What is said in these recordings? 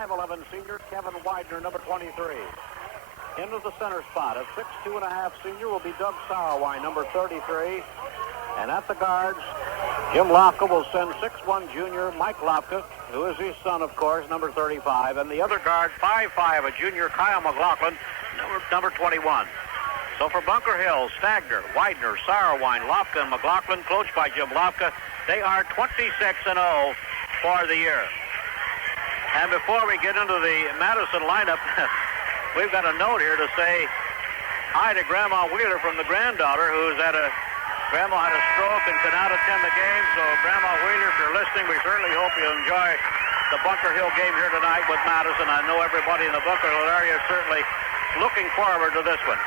5'11" senior Kevin Widener, number 23. Into the center spot, a 6'2.5" senior will be Doug Sauerwein, number 33. And at the guards, Jim Lofka will send 6'1" junior Mike Lofka, who is his son, of course, number 35. And the other guard, 5'5", a junior Kyle McLaughlin, number 21. So for Bunker Hill, Stagner, Widener, Sauerwein, Lofka, and McLaughlin, coached by Jim Lofka, they are 26-0 for the year. And before we get into the Madison lineup, we've got a note here to say hi to Grandma Wheeler from the granddaughter, Grandma had a stroke and could not attend the game. So Grandma Wheeler, if you're listening, we certainly hope you enjoy the Bunker Hill game here tonight with Madison. I know everybody in the Bunker Hill area is certainly looking forward to this one.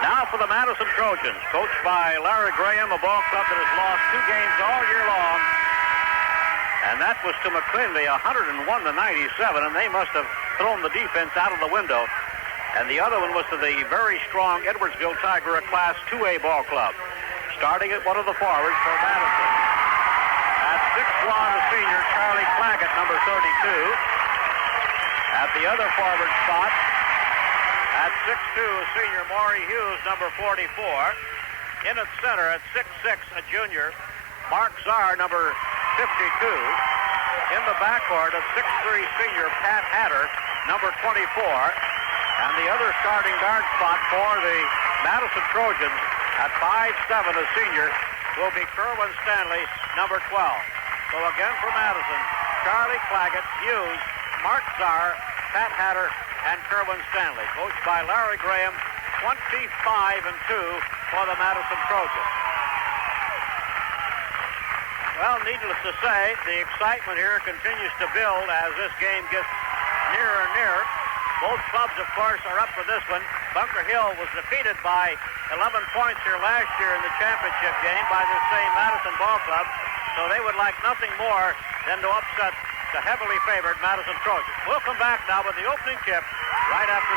Now for the Madison Trojans, coached by Larry Graham, a ball club that has lost 2 games all year long. And that was to McClinley, 101-97, and they must have thrown the defense out of the window. And the other one was to the very strong Edwardsville Tiger, a Class 2A ball club. Starting at one of the forwards for Madison. At 6'1", a senior, Charlie Claggett, number 32. At the other forward spot, at 6'2", a senior, Maury Hughes, number 44. In at center, at 6'6", a junior, Mark Czar, number 52. In the backcourt, at 6'3", senior, Pat Hatter, number 24. And the other starting guard spot for the Madison Trojans, at 5'7", a senior, will be Kerwin Stanley, number 12. So again for Madison, Charlie Claggett, Hughes, Mark Czar, Pat Hatter, and Kerwin Stanley. Coached by Larry Graham, 25-2 for the Madison Trojans. Well, needless to say, the excitement here continues to build as this game gets nearer and nearer. Both clubs, of course, are up for this one. Bunker Hill was defeated by 11 points here last year in the championship game by this same Madison ball club. So they would like nothing more than to upset the heavily favored Madison Trojans. We'll come back now with the opening tip right after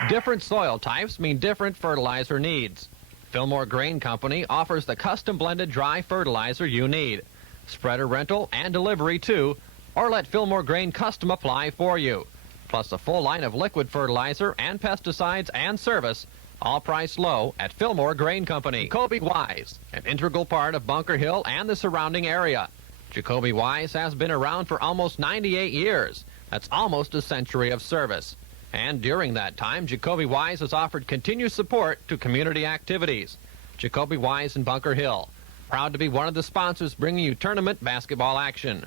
this. Different soil types mean different fertilizer needs. Fillmore Grain Company offers the custom blended dry fertilizer you need. Spreader rental and delivery too, or let Fillmore Grain Custom apply for you. Plus a full line of liquid fertilizer and pesticides and service, all priced low at Fillmore Grain Company. Jacoby Wise, an integral part of Bunker Hill and the surrounding area. Jacoby Wise has been around for almost 98 years. That's almost a century of service. And during that time, Jacoby Wise has offered continued support to community activities. Jacoby Wise in Bunker Hill, proud to be one of the sponsors bringing you tournament basketball action.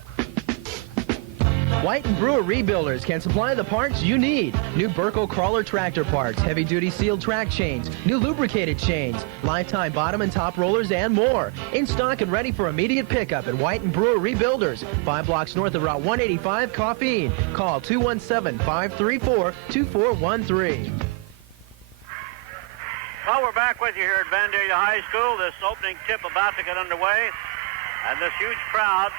White & Brewer Rebuilders can supply the parts you need. New Burco crawler tractor parts, heavy-duty sealed track chains, new lubricated chains, lifetime bottom and top rollers, and more. In stock and ready for immediate pickup at White & Brewer Rebuilders, 5 blocks north of Route 185, Coffeen. Call 217-534-2413. Well, we're back with you here at Vandalia High School. This opening tip about to get underway. And this huge crowd,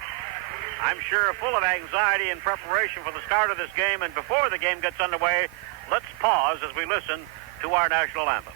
I'm sure, full of anxiety in preparation for the start of this game. And before the game gets underway, let's pause as we listen to our national anthem.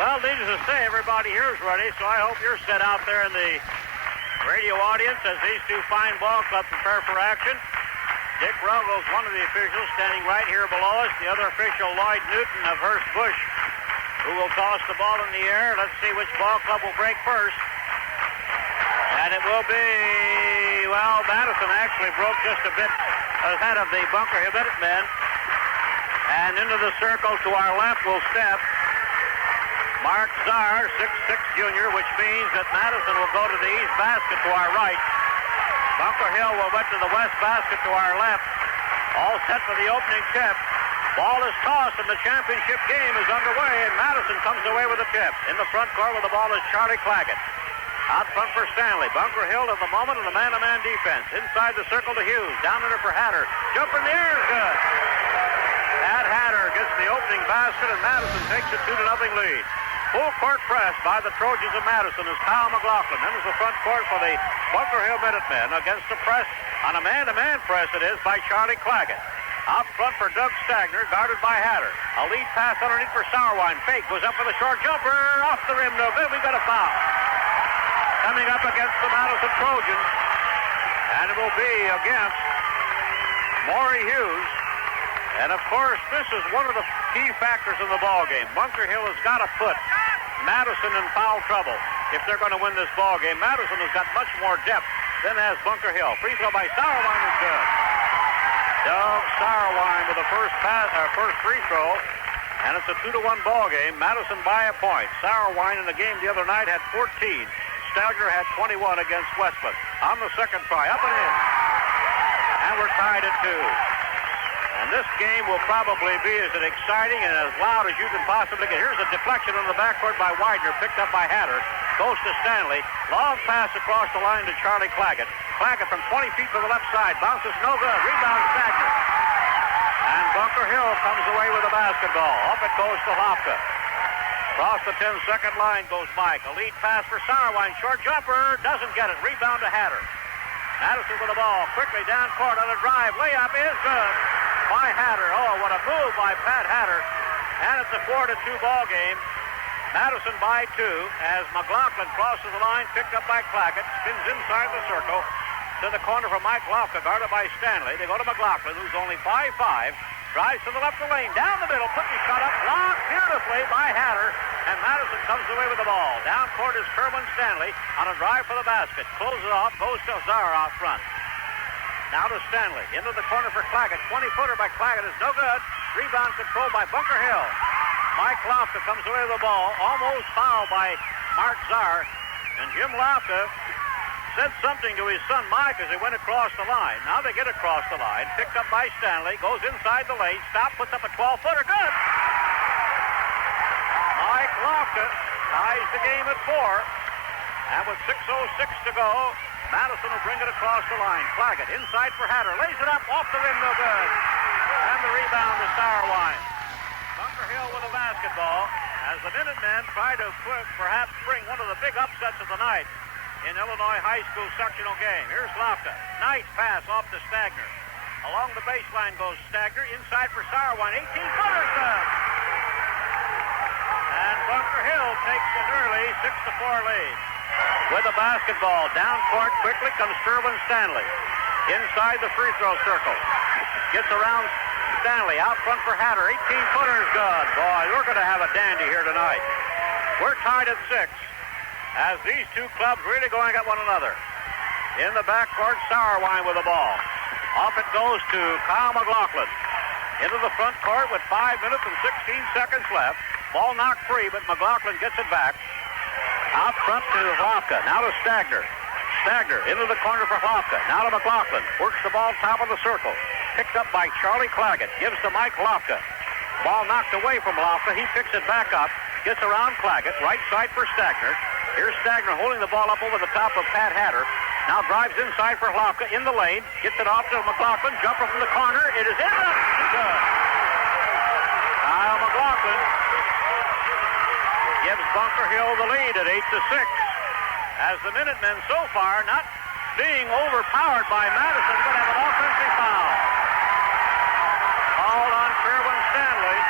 Well, needless to say, everybody here is ready, so I hope you're set out there in the radio audience as these two fine ball clubs prepare for action. Dick Ruggles, one of the officials, standing right here below us. The other official, Lloyd Newton of Hearst Bush, who who will toss the ball in the air. Let's see which ball club will break first. And it will be, well, Madison actually broke just a bit ahead of the Bunker Hill Minutemen. And into the circle to our left will step Mark Czar, 6'6" junior, which means that Madison will go to the east basket to our right. Bunker Hill will went to the west basket to our left. All set for the opening tip. Ball is tossed and the championship game is underway, and Madison comes away with a tip. In the front court with the ball is Charlie Claggett. Out front for Stanley. Bunker Hill at the moment in the man-to-man defense. Inside the circle to Hughes. Down under for Hatter. Jump in the air is good. Pat Hatter gets the opening basket, and Madison takes a 2-0 lead. Full court press by the Trojans of Madison as Kyle McLaughlin enters the front court for the Bunker Hill Minutemen against the press. On a man-to-man press it is by Charlie Claggett. Out front for Doug Stagner, guarded by Hatter. A lead pass underneath for Sauerwein. Fake goes up for the short jumper. Off the rim, no good. We got a foul. Coming up against the Madison Trojans. And it will be against Maury Hughes. And, of course, this is one of the key factors in the ball game. Bunker Hill has got to put Madison in foul trouble if they're going to win this ball game. Madison has got much more depth than has Bunker Hill. Free throw by Sauerwein is good. Doug Sauerwein with the first free throw, and it's a 2-1 ball game. Madison by a point. Sauerwein in the game the other night had 14. Stagner had 21 against Westwood. On the second try, up and in. And we're tied at 2. And this game will probably be as exciting and as loud as you can possibly get. Here's a deflection on the backcourt by Widener, picked up by Hatter. Goes to Stanley. Long pass across the line to Charlie Claggett. Claggett from 20 feet to the left side. Bounces no good. Rebound Stagner. And Bunker Hill comes away with the basketball. Up it goes to Hofka. Across the 10-second line goes Mike. A lead pass for Sauerwein. Short jumper. Doesn't get it. Rebound to Hatter. Madison with the ball. Quickly down court on a drive. Layup is good by Hatter. Oh, what a move by Pat Hatter. And it's a 4-2 ball game. Madison by 2 as McLaughlin crosses the line, picked up by Claggett, spins inside the circle to the corner for Mike Lofka, guarded by Stanley. They go to McLaughlin, who's only 5'5", drives to the left of the lane, down the middle, puts his shot up, blocked beautifully by Hatter, and Madison comes away with the ball. Down court is Kerwin Stanley on a drive for the basket. Closes off, goes to Zara out front. Now to Stanley, into the corner for Claggett. 20-footer by Claggett is no good. Rebound controlled by Bunker Hill. Mike Lofka comes away with the ball, almost fouled by Mark Czar. And Jim Lofka said something to his son Mike as they went across the line. Now they get across the line, picked up by Stanley, goes inside the lane, stop, puts up a 12-footer, good! Mike Lofka ties the game at 4. And with 6:06 to go, Madison will bring it across the line. Claggett inside for Hatter, lays it up, off the rim, no good. And the rebound to Sauerwein. Bunker Hill with a basketball as the Minutemen try to perhaps bring one of the big upsets of the night in Illinois high school sectional game. Here's Lofka. Nice pass off to Stagner. Along the baseline goes Stagner. Inside for Sauerwein. 18-footer good. And Bunker Hill takes an early 6-4 lead. With the basketball. Down court quickly comes Kerwin Stanley. Inside the free throw circle. Gets around Stanley out front for Hatter. 18-footer is good. Boy, we're going to have a dandy here tonight. We're tied at 6 as these two clubs really going at one another. In the backcourt, Sauerwein with the ball. Off it goes to Kyle McLaughlin. Into the front court with 5 minutes and 16 seconds left. Ball knocked free, but McLaughlin gets it back. Out front to Lofka. Now to Stagner. Stagner into the corner for Lofka. Now to McLaughlin. Works the ball top of the circle. Picked up by Charlie Claggett. Gives to Mike Lofka. Ball knocked away from Lofka. He picks it back up. Gets around Claggett. Right side for Stagner. Here's Stagner holding the ball up over the top of Pat Hatter. Now drives inside for Lofka in the lane. Gets it off to McLaughlin. Jumper from the corner. It is in. Good. Kyle McLaughlin gives Bunker Hill the lead at 8-6. As the Minutemen so far not being overpowered by Madison, going to have an offensive foul. Called on Kerwin Stanley.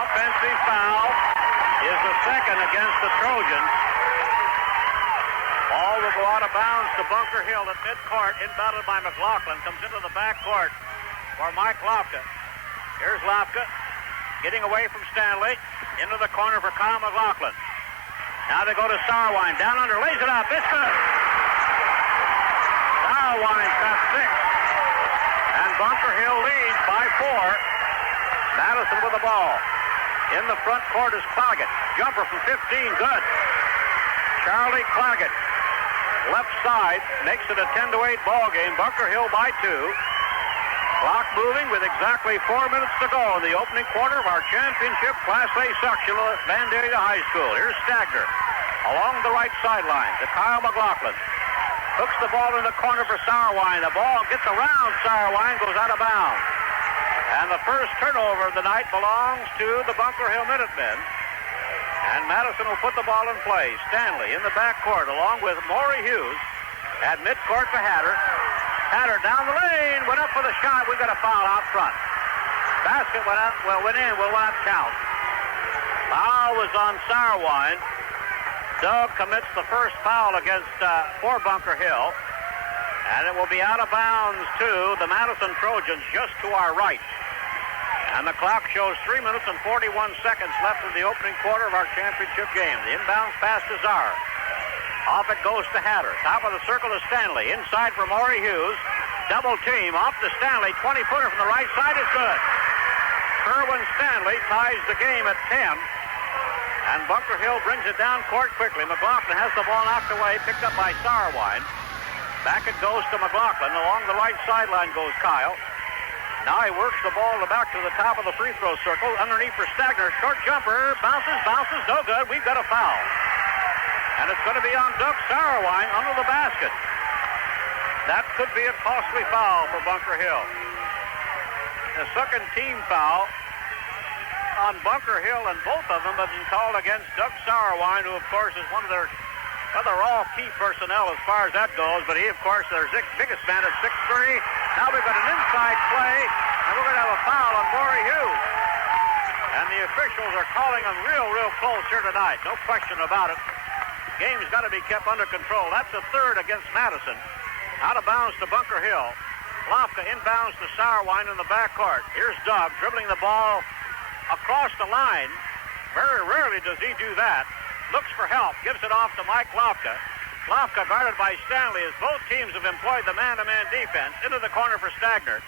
Offensive foul is the second against the Trojans. Ball will go out of bounds to Bunker Hill at midcourt, inbounded by McLaughlin. Comes into the backcourt for Mike Lofka. Here's Lofka. getting away from Stanley. Into the corner for Kyle McLaughlin. Now they go to Sarwine. Down under, lays it up. It's good. Sarwine's got 6. And Bunker Hill leads by 4. Madison with the ball. In the front court is Claggett. Jumper from 15, good. Charlie Claggett, left side, makes it a 10-8 ball game. Bunker Hill by 2. Clock moving with exactly 4 minutes to go in the opening quarter of our championship Class A sectional at Vandalia High School. Here's Stagner along the right sideline to Kyle McLaughlin. Hooks the ball in the corner for Sarwine. The ball gets around Sarwine, goes out of bounds. And the first turnover of the night belongs to the Bunker Hill Minutemen. And Madison will put the ball in play. Stanley in the backcourt along with Maury Hughes at midcourt to Hatter. Hatter down the lane, went up for the shot. We got a foul out front. Basket went up, went in, will not count. Foul was on Sarwine. Doug commits the first foul against for Bunker Hill. And it will be out of bounds to the Madison Trojans just to our right. And the clock shows 3 minutes and 41 seconds left in the opening quarter of our championship game. The inbounds pass to Czar. Off it goes to Hatter. Top of the circle to Stanley. Inside for Maury Hughes. Double team. Off to Stanley. 20-footer from the right side is good. Kerwin Stanley ties the game at 10. And Bunker Hill brings it down court quickly. McLaughlin has the ball knocked away. Picked up by Sarwine. Back it goes to McLaughlin. Along the right sideline goes Kyle. Now he works the ball back to the top of the free throw circle. Underneath for Stagner. Short jumper. Bounces. No good. We've got a foul. And it's going to be on Doug Sarwine under the basket. That could be a costly foul for Bunker Hill. The second team foul on Bunker Hill, and both of them have been called against Doug Sarwine, who, of course, is one of their... Well, they're all key personnel as far as that goes, but he, of course, their biggest man at 6'3". Now we've got an inside play, and we're going to have a foul on Maury Hughes. And the officials are calling them real close here tonight. No question about it. Game's got to be kept under control. That's a third against Madison. Out of bounds to Bunker Hill. Lofka inbounds to Sarwine in the backcourt. Here's Doug dribbling the ball across the line. Very rarely does he do that. Looks for help, gives it off to Mike Lofka. Lofka guarded by Stanley as both teams have employed the man-to-man defense. Into the corner for Stagner.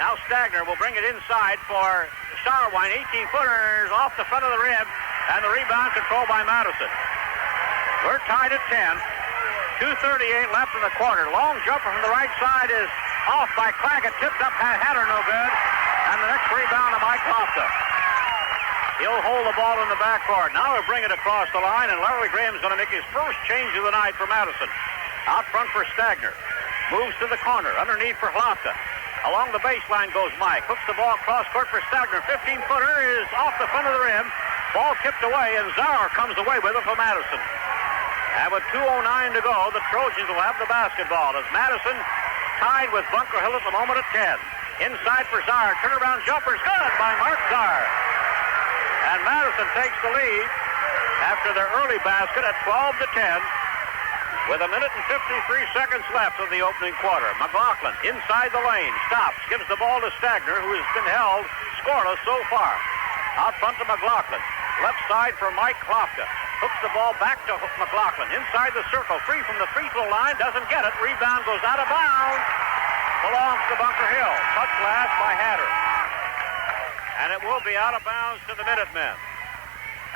Now Stagner will bring it inside for Sarwine. 18-footers off the front of the rim, and the rebound controlled by Madison. We're tied at 10. 2:38 left in the quarter. Long jumper from the right side is off by Claggett. Tipped up, Hatter no good. And the next rebound to Mike Lofka. He'll hold the ball in the backcourt. Now he'll bring it across the line, and Larry Graham's going to make his first change of the night for Madison. Out front for Stagner. Moves to the corner. Underneath for Lofka. Along the baseline goes Mike. Hooks the ball cross court for Stagner. 15-footer is off the front of the rim. Ball tipped away, and Czar comes away with it for Madison. And with 2:09 to go, the Trojans will have the basketball as Madison tied with Bunker Hill at the moment at 10. Inside for Czar. Turnaround jumper's good by Mark Czar. And Madison takes the lead after their early basket at 12-10 with 1 minute and 53 seconds left of the opening quarter. McLaughlin inside the lane, stops, gives the ball to Stagner, who has been held scoreless so far. Out front to McLaughlin. Left side for Mike Lofka. Hooks the ball back to McLaughlin. Inside the circle, free from the free throw line, doesn't get it. Rebound goes out of bounds. Belongs to Bunker Hill. Touch last by Hatter. And it will be out of bounds to the Minutemen.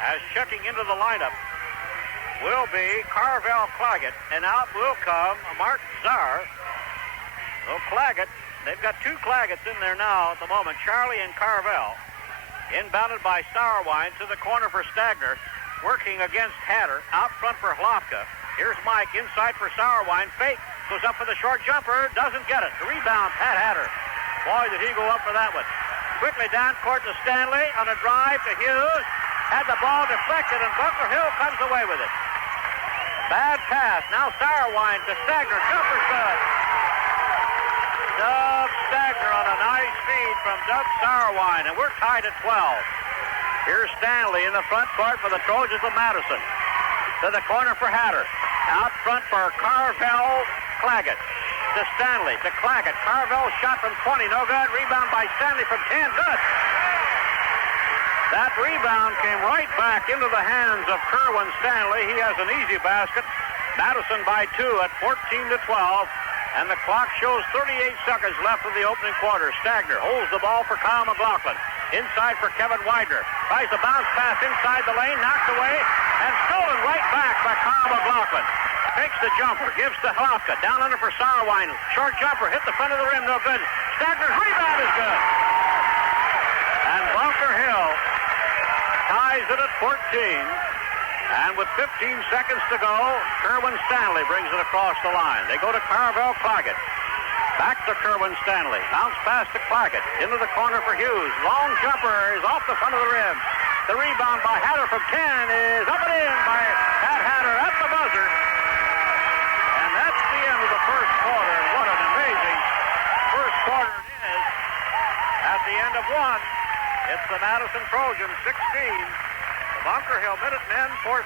As checking into the lineup will be Carvel Claggett, and out will come Mark Czar. So Claggett, they've got 2 Claggetts in there now at the moment, Charlie and Carvel. Inbounded by Sarwine to the corner for Stagner, working against Hatter. Out front for Lofka. Here's Mike inside for Sarwine. Fake, goes up for the short jumper, doesn't get it. The rebound, Pat Hatter. Boy, did he go up for that one. Quickly down court to Stanley on a drive to Hughes. Had the ball deflected, and Bunker Hill comes away with it. Bad pass. Now Sarwine to Stagner. Jumper's good. Doug Stagner on a nice feed from Doug Sarwine, and we're tied at 12. Here's Stanley in the front court for the Trojans of Madison. To the corner for Hatter. Out front for Carvel Claggett. To Stanley, to Claggett. Carvel shot from 20, no good. Rebound by Stanley from 10, good. That rebound came right back into the hands of Kerwin Stanley. He has an easy basket. Madison by 2 at 14-12. And the clock shows 38 seconds left of the opening quarter. Stagner holds the ball for Kyle McLaughlin. Inside for Kevin Widener. Tries to bounce pass inside the lane, knocked away, and stolen right back by Kyle McLaughlin. Takes the jumper, gives to Hlafka. Down under for Sauerwein. Short jumper, hit the front of the rim, no good. Stagner's rebound is good. And Bunker Hill ties it at 14. And with 15 seconds to go, Kerwin Stanley brings it across the line. They go to Carvel Claggett. Back to Kerwin Stanley. Bounce pass to Claggett. Into the corner for Hughes. Long jumper is off the front of the rim. The rebound by Hatter from 10 is up and in by Pat Hatter at the buzzer. And that's the end of the first quarter. And what an amazing first quarter it is. At the end of one, it's the Madison Trojans 16. Bunker Hill Minutemen 14.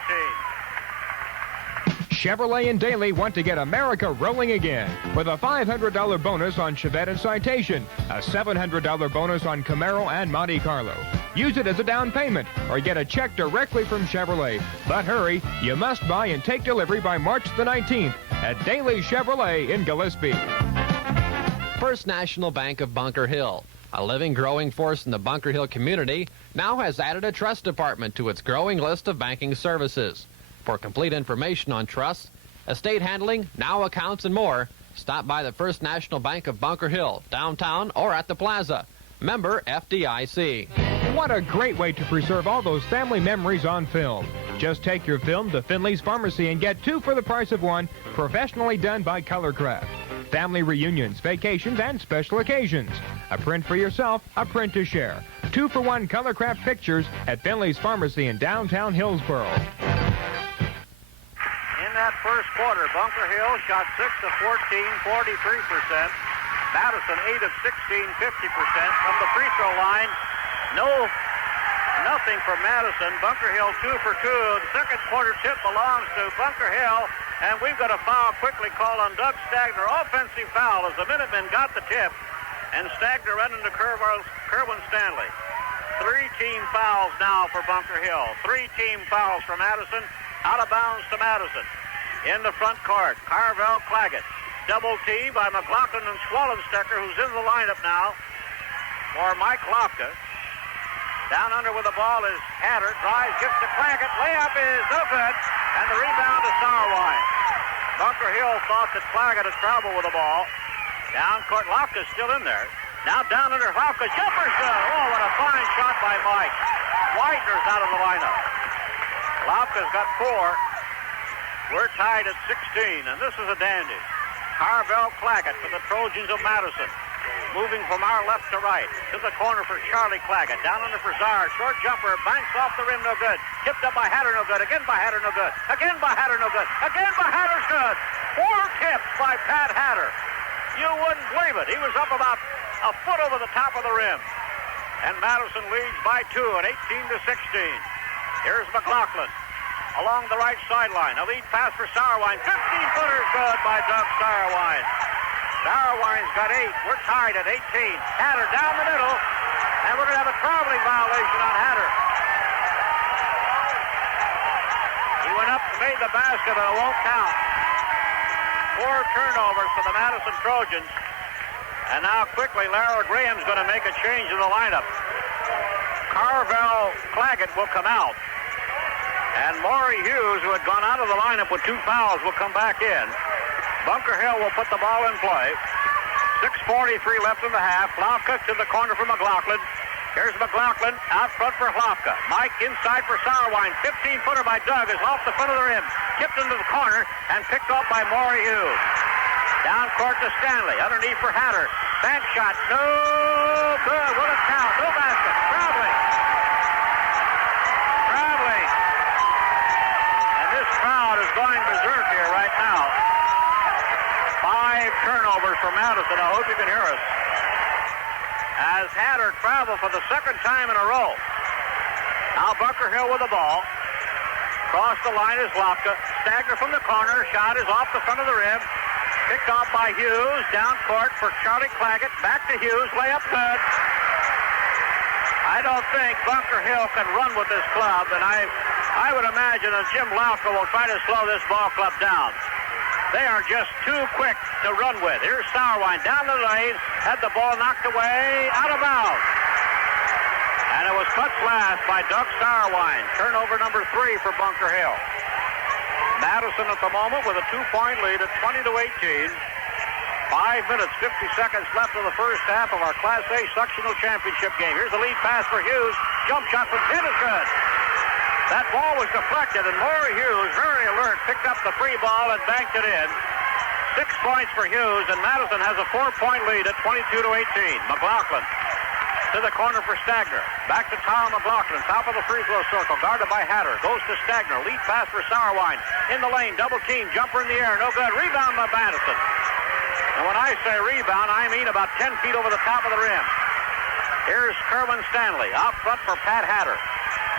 Chevrolet and Daly want to get America rolling again with a $500 bonus on Chevette and Citation, a $700 bonus on Camaro and Monte Carlo. Use it as a down payment or get a check directly from Chevrolet. But hurry, you must buy and take delivery by March the 19th at Daly Chevrolet in Gillespie. First National Bank of Bunker Hill, a living, growing force in the Bunker Hill community, now has added a trust department to its growing list of banking services. For complete information on trusts, estate handling, now accounts, and more, stop by the First National Bank of Bunker Hill, downtown or at the plaza. Member FDIC. What a great way to preserve all those family memories on film. Just take your film to Finley's Pharmacy and get 2 for the price of 1, professionally done by Colorcraft. Family reunions, vacations, and special occasions. A print for yourself, a print to share. 2 for 1 Colorcraft pictures at Finley's Pharmacy in downtown Hillsboro. In that first quarter, Bunker Hill shot 6 of 14, 43%. Madison 8 of 16, 50%. From the free throw line, nothing for Madison. Bunker Hill 2 for 2. The second quarter tip belongs to Bunker Hill. And we've got a foul quickly called on Doug Stagner. Offensive foul as the Minutemen got the tip. And Stagner ran into Kerwin Stanley. 3 team fouls now for Bunker Hill. 3 team fouls for Madison. Out of bounds to Madison. In the front court, Carvel Claggett. Double T by McLaughlin and Swallenstecker, who's in the lineup now for Mike Hlafka. Down under with the ball is Hatter. Drives, gives to Claggett. Layup is no good. And the rebound to Sauerwein. Bunker Hill thought that Claggett had traveled with the ball. Down court, Hlafka's still in there. Now down under Hlafka. Jumper's good. Oh, what a fine shot by Mike. Widener's out of the lineup. Hlafka's got 4. We're tied at 16, and this is a dandy. Carvel Claggett for the Trojans of Madison. Moving from our left to right. To the corner for Charlie Claggett. Down under for Czar. Short jumper. Banks off the rim. No good. Tipped up by Hatter. No good. Again by Hatter. No good. Again by Hatter. No good. Again by Hatter's good. 4 tips by Pat Hatter. You wouldn't believe it. He was up about a foot over the top of the rim. And Madison leads by 2 at 18-16. Here's McLaughlin along the right sideline. A lead pass for Sauerwein. 15-footer good by Doug Sauerwein. Sauerwein's got 8. We're tied at 18. Hatter down the middle. And we're going to have a traveling violation on Hatter. He went up and made the basket, but it won't count. 4 turnovers for the Madison Trojans. And now quickly, Lara Graham's going to make a change in the lineup. Carvel Claggett will come out. And Maury Hughes, who had gone out of the lineup with 2 fouls, will come back in. Bunker Hill will put the ball in play. 6:43 left in the half. Hlafka to the corner for McLaughlin. Here's McLaughlin out front for Hlafka. Mike inside for Sauerwein. 15-footer by Doug is off the front of the rim. Tipped into the corner and picked off by Maury Hughes. Down court to Stanley. Underneath for Hatter. Bank shot. No good. Will it count? No basket. Traveling. And this crowd is going berserk here right now. 5 turnovers for Madison. I hope you can hear us. As Hatter traveled for the 2nd time in a row. Now Bunker Hill with the ball. Across the line is Hlafka. Stagner from the corner. Shot is off the front of the rim. Picked off by Hughes. Down court for Charlie Claggett. Back to Hughes. Layup good. I don't think Bunker Hill can run with this club, and I would imagine that Jim Lauka will try to slow this ball club down. They are just too quick to run with. Here's Sauerwein down the lane, had the ball knocked away, out of bounds. And it was touched last by Doug Sauerwein. Turnover number 3 for Bunker Hill. Madison at the moment with a 2-point lead at 20-18. 5 minutes, 50 seconds left in the first half of our Class A Sectional Championship game. Here's the lead pass for Hughes. Jump shot from 10 is good. That ball was deflected, and Maury Hughes, very alert, picked up the free ball and banked it in. 6 points for Hughes, and Madison has a 4-point lead at 22-18. McLaughlin to the corner for Stagner. Back to Tom McLaughlin, top of the free throw circle, guarded by Hatter. Goes to Stagner. Lead pass for Sauerwein. In the lane, double team, jumper in the air, no good. Rebound by Madison. And when I say rebound, I mean about 10 feet over the top of the rim. Here's Kerwin Stanley, out front for Pat Hatter.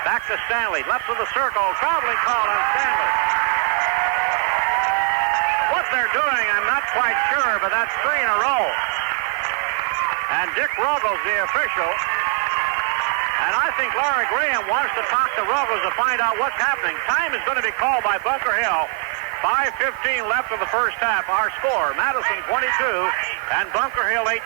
Back to Stanley, left of the circle, traveling call on Stanley. What they're doing, I'm not quite sure, but that's 3 in a row. And Dick Ruggles, the official, and I think Larry Graham wants to talk to Ruggles to find out what's happening. Time is going to be called by Bunker Hill. 5:15 left of the first half. Our score, Madison 22 and Bunker Hill 18.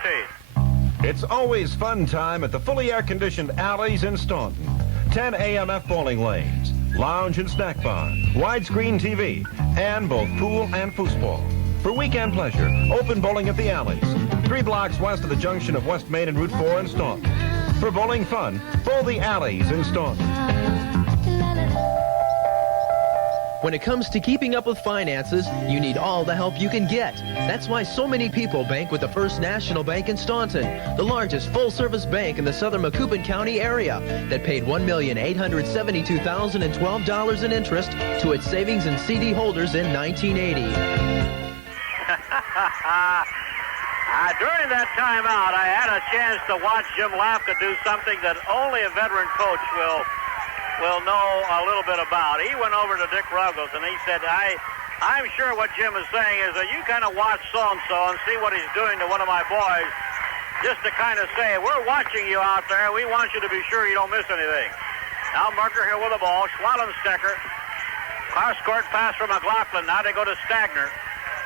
It's always fun time at the fully air-conditioned Alleys in Staunton. 10 AMF bowling lanes, lounge and snack bar, widescreen TV, and both pool and foosball. For weekend pleasure, open bowling at the Alleys, 3 blocks west of the junction of West Main and Route 4 in Staunton. For bowling fun, bowl the Alleys in Staunton. When it comes to keeping up with finances, you need all the help you can get. That's why so many people bank with the First National Bank in Staunton, the largest full-service bank in the southern Macoupin County area that paid $1,872,012 in interest to its savings and CD holders in 1980. During that timeout, I had a chance to watch Jim Lauka do something that only a veteran coach will know a little bit about. He went over to Dick Ruggles and he said, I'm sure what Jim is saying is that you kind of watch so-and-so and see what he's doing to one of my boys, just to kind of say, we're watching you out there. We want you to be sure you don't miss anything. Now Bunker Hill with the ball. Schwallenstecker. Cross-court pass for McLaughlin. Now they go to Stagner.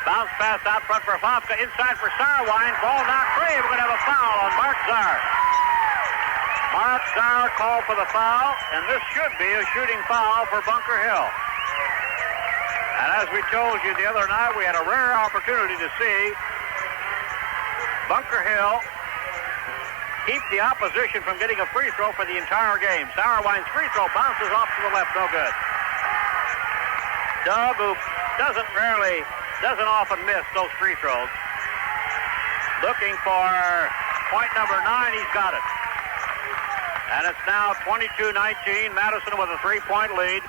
Bounce pass out front for Hofka. Inside for Sauerwein. Ball knocked free. We're going to have a foul on Mark Zarr. Mark Zarr called for the foul, and this should be a shooting foul for Bunker Hill. And as we told you the other night, we had a rare opportunity to see Bunker Hill keep the opposition from getting a free throw for the entire game. Sauerwein's free throw bounces off to the left, no good. Doug, who doesn't often miss those free throws, looking for point number 9, he's got it. And it's now 22-19, Madison with a 3-point lead.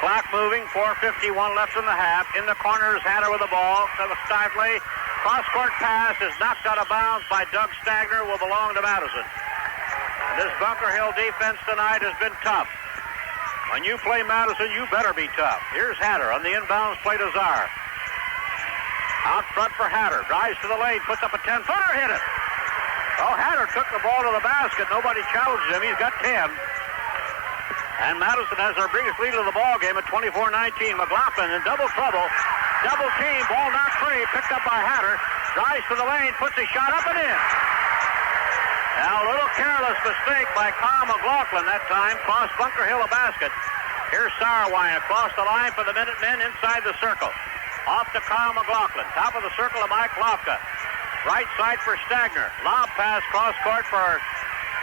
Clock moving, 4:51 left in the half. In the corner is Hatter with the ball to the Stifley. Cross-court pass is knocked out of bounds by Doug Stagner, will belong to Madison. And this Bunker Hill defense tonight has been tough. When you play Madison, you better be tough. Here's Hatter on the inbounds play to Zarr. Out front for Hatter, drives to the lane, puts up a 10-footer, hit it. Oh, Hatter took the ball to the basket. Nobody challenged him. He's got 10. And Madison has their biggest lead of the ball game at 24-19. McLaughlin in double trouble. Double team, ball knocked free, picked up by Hatter. Drives to the lane, puts his shot up and in. Now, a little careless mistake by Kyle McLaughlin that time. Cost Bunker Hill a basket. Here's Sauerwein across the line for the Minutemen inside the circle. Off to Kyle McLaughlin. Top of the circle of Mike Lofka. Right side for Stagner. Lob pass cross court for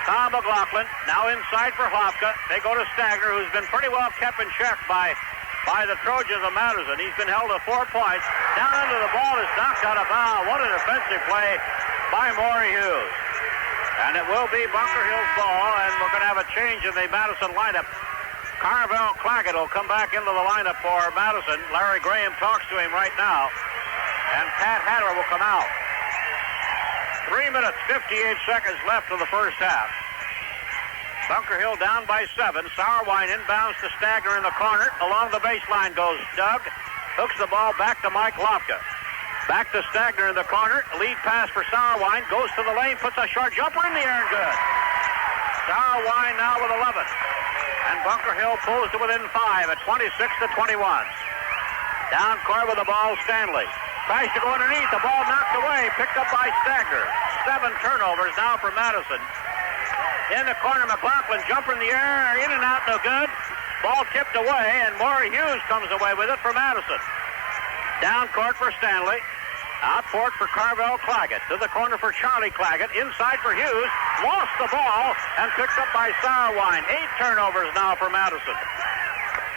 Kyle McLaughlin. Now inside for Lofka. They go to Stagner, who's been pretty well kept in check by the Trojans of Madison. He's been held to 4 points. Down under the ball is knocked out of bounds. What a defensive play by Maury Hughes. And it will be Bunker Hill's ball, and we're going to have a change in the Madison lineup. Carvel Claggett will come back into the lineup for Madison. Larry Graham talks to him right now. And Pat Hatter will come out. 3 minutes, 58 seconds left of the first half. Bunker Hill down by 7. Sauerwein inbounds to Stagner in the corner. Along the baseline goes Doug. Hooks the ball back to Mike Lofka. Back to Stagner in the corner. Lead pass for Sauerwein. Goes to the lane, puts a short jumper in the air and good. Sauerwein now with 11. And Bunker Hill pulls to within 5 at 26-21. Down court with the ball, Stanley. Tries to go underneath. The ball knocked away. Picked up by Stagner. 7 turnovers now for Madison. In the corner, McLaughlin jumper in the air. In and out, no good. Ball tipped away, and Maury Hughes comes away with it for Madison. Down court for Stanley. Out court for Carvel Claggett. To the corner for Charlie Claggett. Inside for Hughes. Lost the ball and picked up by Sauerwein. 8 turnovers now for Madison.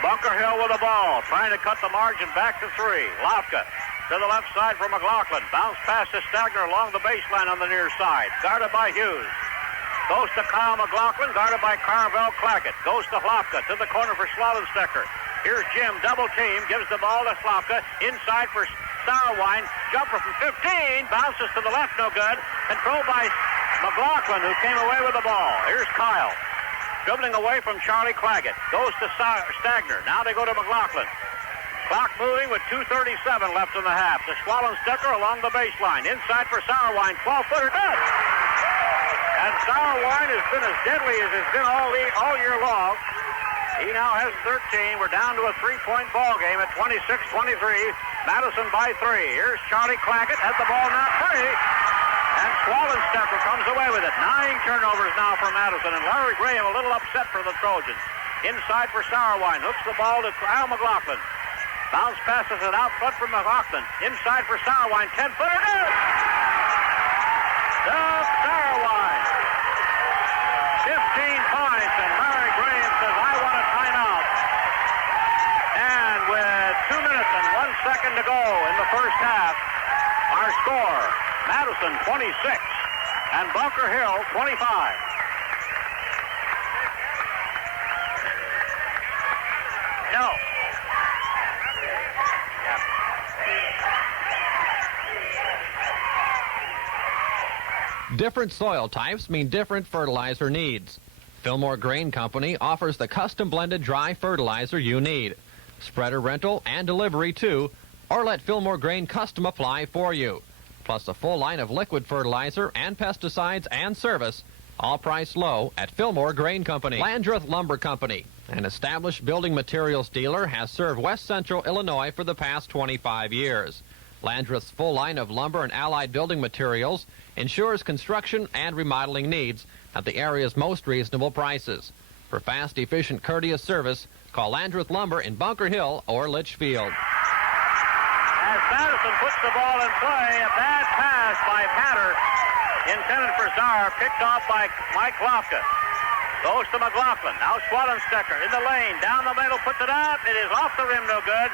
Bunker Hill with the ball. Trying to cut the margin back to 3. Lafka to the left side for McLaughlin. Bounce pass to Stagner along the baseline on the near side. Guarded by Hughes. Goes to Kyle McLaughlin. Guarded by Carvel Claggett. Goes to Lafka. To the corner for Slottenstecker. Here's Jim. Double team. Gives the ball to Slafka. Inside for Sauerwein. Jumper from 15. Bounces to the left. No good. Controlled by McLaughlin, who came away with the ball. Here's Kyle. Dribbling away from Charlie Claggett. Goes to Stagner. Now they go to McLaughlin. Clock moving with 2:37 left in the half. To Swallenstecker along the baseline. Inside for Sauerwein. 12-footer. Good. And Sauerwein has been as deadly as it's been all year long. He now has 13. We're down to a 3-point ball game at 26-23. Madison by 3. Here's Charlie Claggett. Has the ball not free. And Swallenstecker comes away with it. 9 turnovers now for Madison. And Larry Graham a little upset for the Trojans. Inside for Sauerwein. Hooks the ball to Kyle McLaughlin. Bounce passes it out front for McLaughlin. Inside for Sauerwein. 10-footer. Doug Sauerwein. 15 points. And Larry Graham says, I want a timeout. And with 2 minutes and 1 second to go in the first half, our score, Madison 26 and Bunker Hill 25. No. Different soil types mean different fertilizer needs. Fillmore Grain Company offers the custom blended dry fertilizer you need. Spreader rental and delivery too, or let Fillmore Grain custom apply for you. Plus a full line of liquid fertilizer and pesticides and service, all priced low at Fillmore Grain Company. Landreth Lumber Company, an established building materials dealer, has served West Central Illinois for the past 25 years. Landreth's full line of lumber and allied building materials ensures construction and remodeling needs at the area's most reasonable prices. For fast, efficient, courteous service, call Landreth Lumber in Bunker Hill or Litchfield. As Madison puts the ball in play, a bad pass by Hatter, intended for Czar, picked off by Mike Lofka. Goes to McLaughlin. Now Swallenstecker in the lane. Down the middle, puts it out. It is off the rim, no good.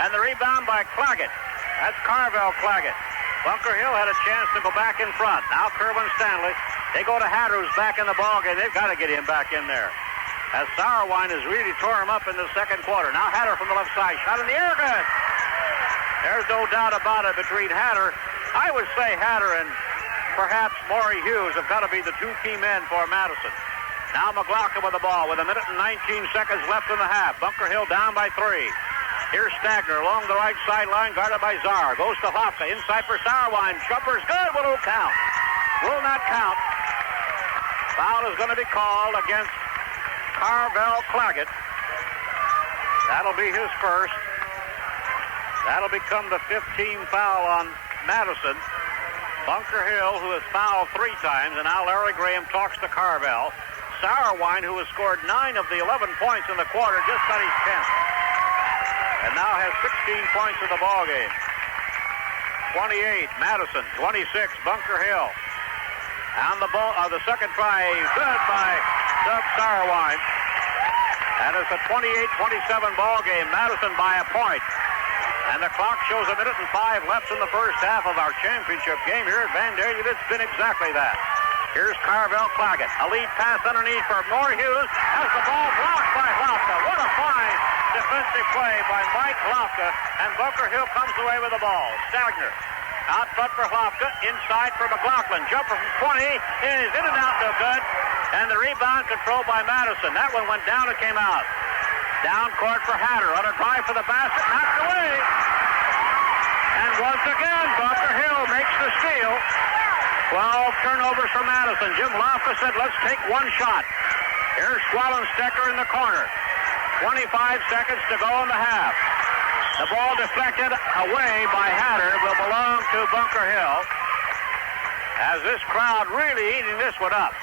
And the rebound by Claggett. That's Carvel Claggett. Bunker Hill had a chance to go back in front. Now Kerwin Stanley. They go to Hatter, who's back in the ballgame. They've got to get him back in there. As Sauerwein has really tore him up in the second quarter. Now Hatter from the left side. Shot in the air, good. There's no doubt about it between Hatter. I would say Hatter and perhaps Maury Hughes have got to be the 2 key men for Madison. Now McLaughlin with the ball with 1 minute and 19 seconds left in the half. Bunker Hill down by 3. Here's Stagner along the right sideline, guarded by Czar. Goes to Lofka, inside for Sauerwein. Jumper's good, but will count. Will not count. Foul is going to be called against Carvel Claggett. That'll be his first. That'll become the 15th foul on Madison. Bunker Hill, who has fouled 3 times, and now Larry Graham talks to Carvel. Sauerwein, who has scored 9 of the 11 points in the quarter, just got his 10th. And now has 16 points in the ballgame. 28, Madison. 26, Bunker Hill. And the ball, the second try, good by Doug Sauerwein. And it's a 28-27 ballgame. Madison by a point. And the clock shows 1 minute and 5 left in the first half of our championship game here at Vandalia. It's been exactly that. Here's Carvel Claggett. A lead pass underneath for Maury Hughes. Has the ball blocked by Lofka. What a fine defensive play by Mike Lofka. And Bunker Hill comes away with the ball. Stagner out front for Lofka. Inside for McLaughlin. Jumper from 20. Is in and out, no good. And the rebound controlled by Madison. That one went down and came out. Down court for Hatter on a drive for the basket. Knocked away. And once again, Bunker Hill makes the steal. 12 turnovers for Madison. Jim Lofka said, let's take one shot. Here's Swallenstecker in the corner. 25 seconds to go in the half. The ball deflected away by Hatter will belong to Bunker Hill. As this crowd really eating this one up.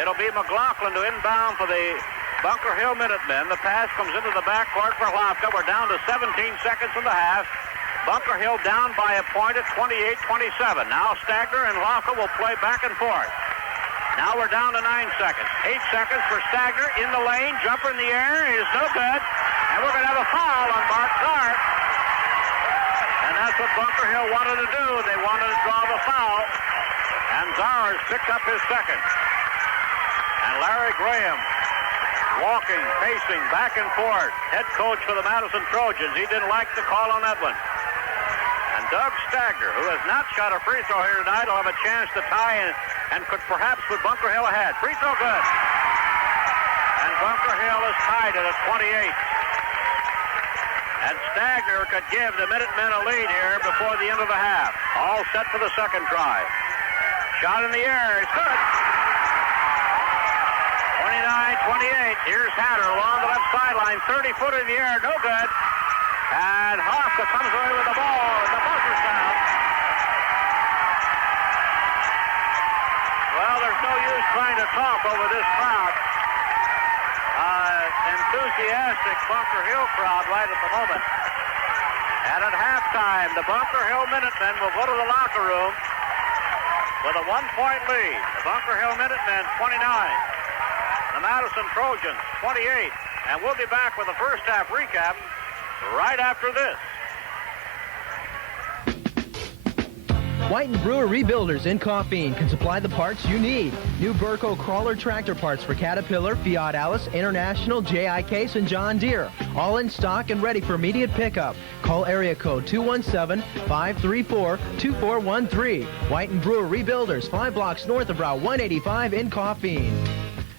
It'll be McLaughlin to inbound for the Bunker Hill Minutemen. The pass comes into the backcourt for Lofka. We're down to 17 seconds in the half. Bunker Hill down by a point at 28-27. Now Stagner and Lofka will play back and forth. Now we're down to 9 seconds. 8 seconds for Stagner in the lane. Jumper in the air is no good. And we're going to have a foul on Mark Zart. And that's what Bunker Hill wanted to do. They wanted to draw the foul. And Zars picked up his second. And Larry Graham walking, pacing back and forth. Head coach for the Madison Trojans. He didn't like the call on that one. And Doug Stagner, who has not shot a free throw here tonight, will have a chance to tie and could perhaps put Bunker Hill ahead. Free throw good. And Bunker Hill is tied at 28. And Stagner could give the Minutemen a lead here before the end of the half. All set for the second try. Shot in the air. It's good. 29-28. Here's Hatter along the left sideline. 30-foot in the air. No good. And Hofka comes away with the ball. And the buzzer's down. Well, there's no use trying to talk over this crowd. Enthusiastic Bunker Hill crowd right at the moment. And at halftime, the Bunker Hill Minutemen will go to the locker room with a 1-point lead. The Bunker Hill Minutemen 29. The Madison Trojans 28. And we'll be back with the first half recap right after this. White & Brewer Rebuilders in Coffeen can supply the parts you need. New Burco crawler tractor parts for Caterpillar, Fiat Alice, International, J.I. Case, and John Deere. All in stock and ready for immediate pickup. Call area code 217-534-2413. White & Brewer Rebuilders, 5 blocks north of Route 185 in Coffeen.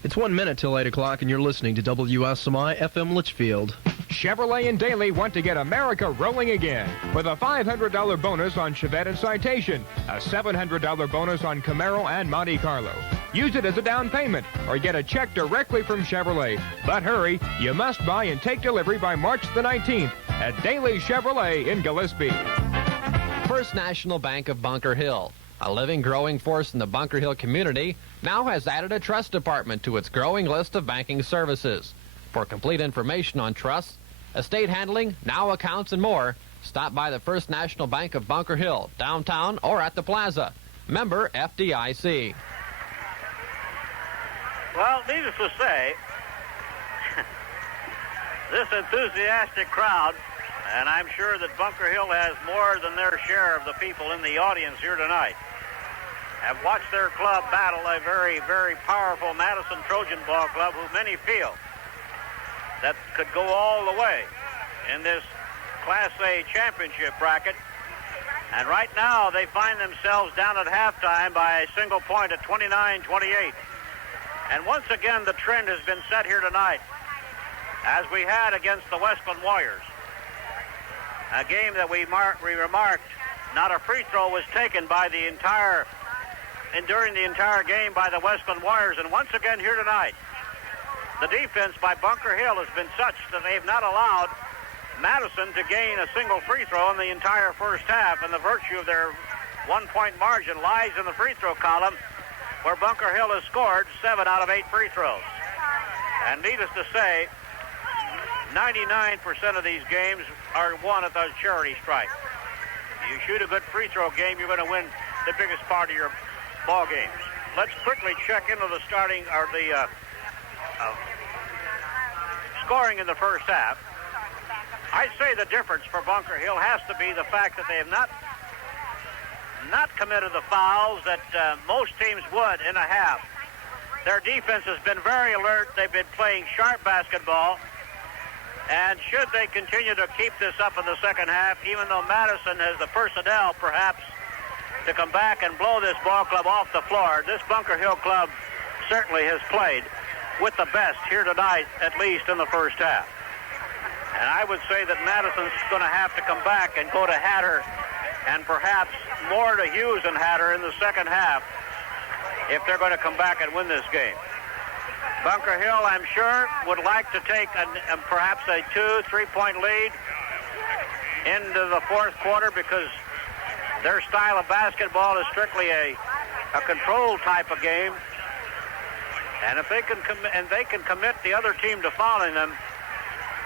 It's 1 minute till 8 o'clock, and you're listening to WSMI FM Litchfield. Chevrolet and Daly want to get America rolling again with a $500 bonus on Chevette and Citation, a $700 bonus on Camaro and Monte Carlo. Use it as a down payment or get a check directly from Chevrolet. But hurry, you must buy and take delivery by March the 19th at Daly Chevrolet in Gillespie. First National Bank of Bunker Hill, a living, growing force in the Bunker Hill community, now has added a trust department to its growing list of banking services. For complete information on trusts, estate handling, now accounts, and more, stop by the First National Bank of Bunker Hill, downtown or at the plaza. Member FDIC. Well, needless to say, this enthusiastic crowd, and I'm sure that Bunker Hill has more than their share of the people in the audience here tonight, have watched their club battle a very, very powerful Madison Trojan ball club who many feel that could go all the way in this Class A championship bracket. And right now they find themselves down at halftime by a single point at 29-28. And once again the trend has been set here tonight, as we had against the Westland Warriors. A game that we remarked not a free throw was taken by during the entire game by the Westland Warriors. And once again here tonight, the defense by Bunker Hill has been such that they've not allowed Madison to gain a single free throw in the entire first half, and the virtue of their 1-point margin lies in the free throw column, where Bunker Hill has scored 7 out of 8 free throws. And needless to say, 99% of these games are won at the charity stripe. You shoot a good free throw game, you're going to win the biggest part of your ball games. Let's quickly check into the starting or the scoring in the first half. I'd say the difference for Bunker Hill has to be the fact that they have not committed the fouls that most teams would in a half. Their defense has been very alert. They've been playing sharp basketball. And should they continue to keep this up in the second half, even though Madison has the personnel perhaps to come back and blow this ball club off the floor, this Bunker Hill club certainly has played with the best here tonight, at least in the first half. And I would say that Madison's going to have to come back and go to Hatter and perhaps more to Hughes and Hatter in the second half if they're going to come back and win this game. Bunker Hill, I'm sure, would like to take perhaps a 2-3-point lead into the fourth quarter because their style of basketball is strictly a control type of game. And if they can commit the other team to fouling them,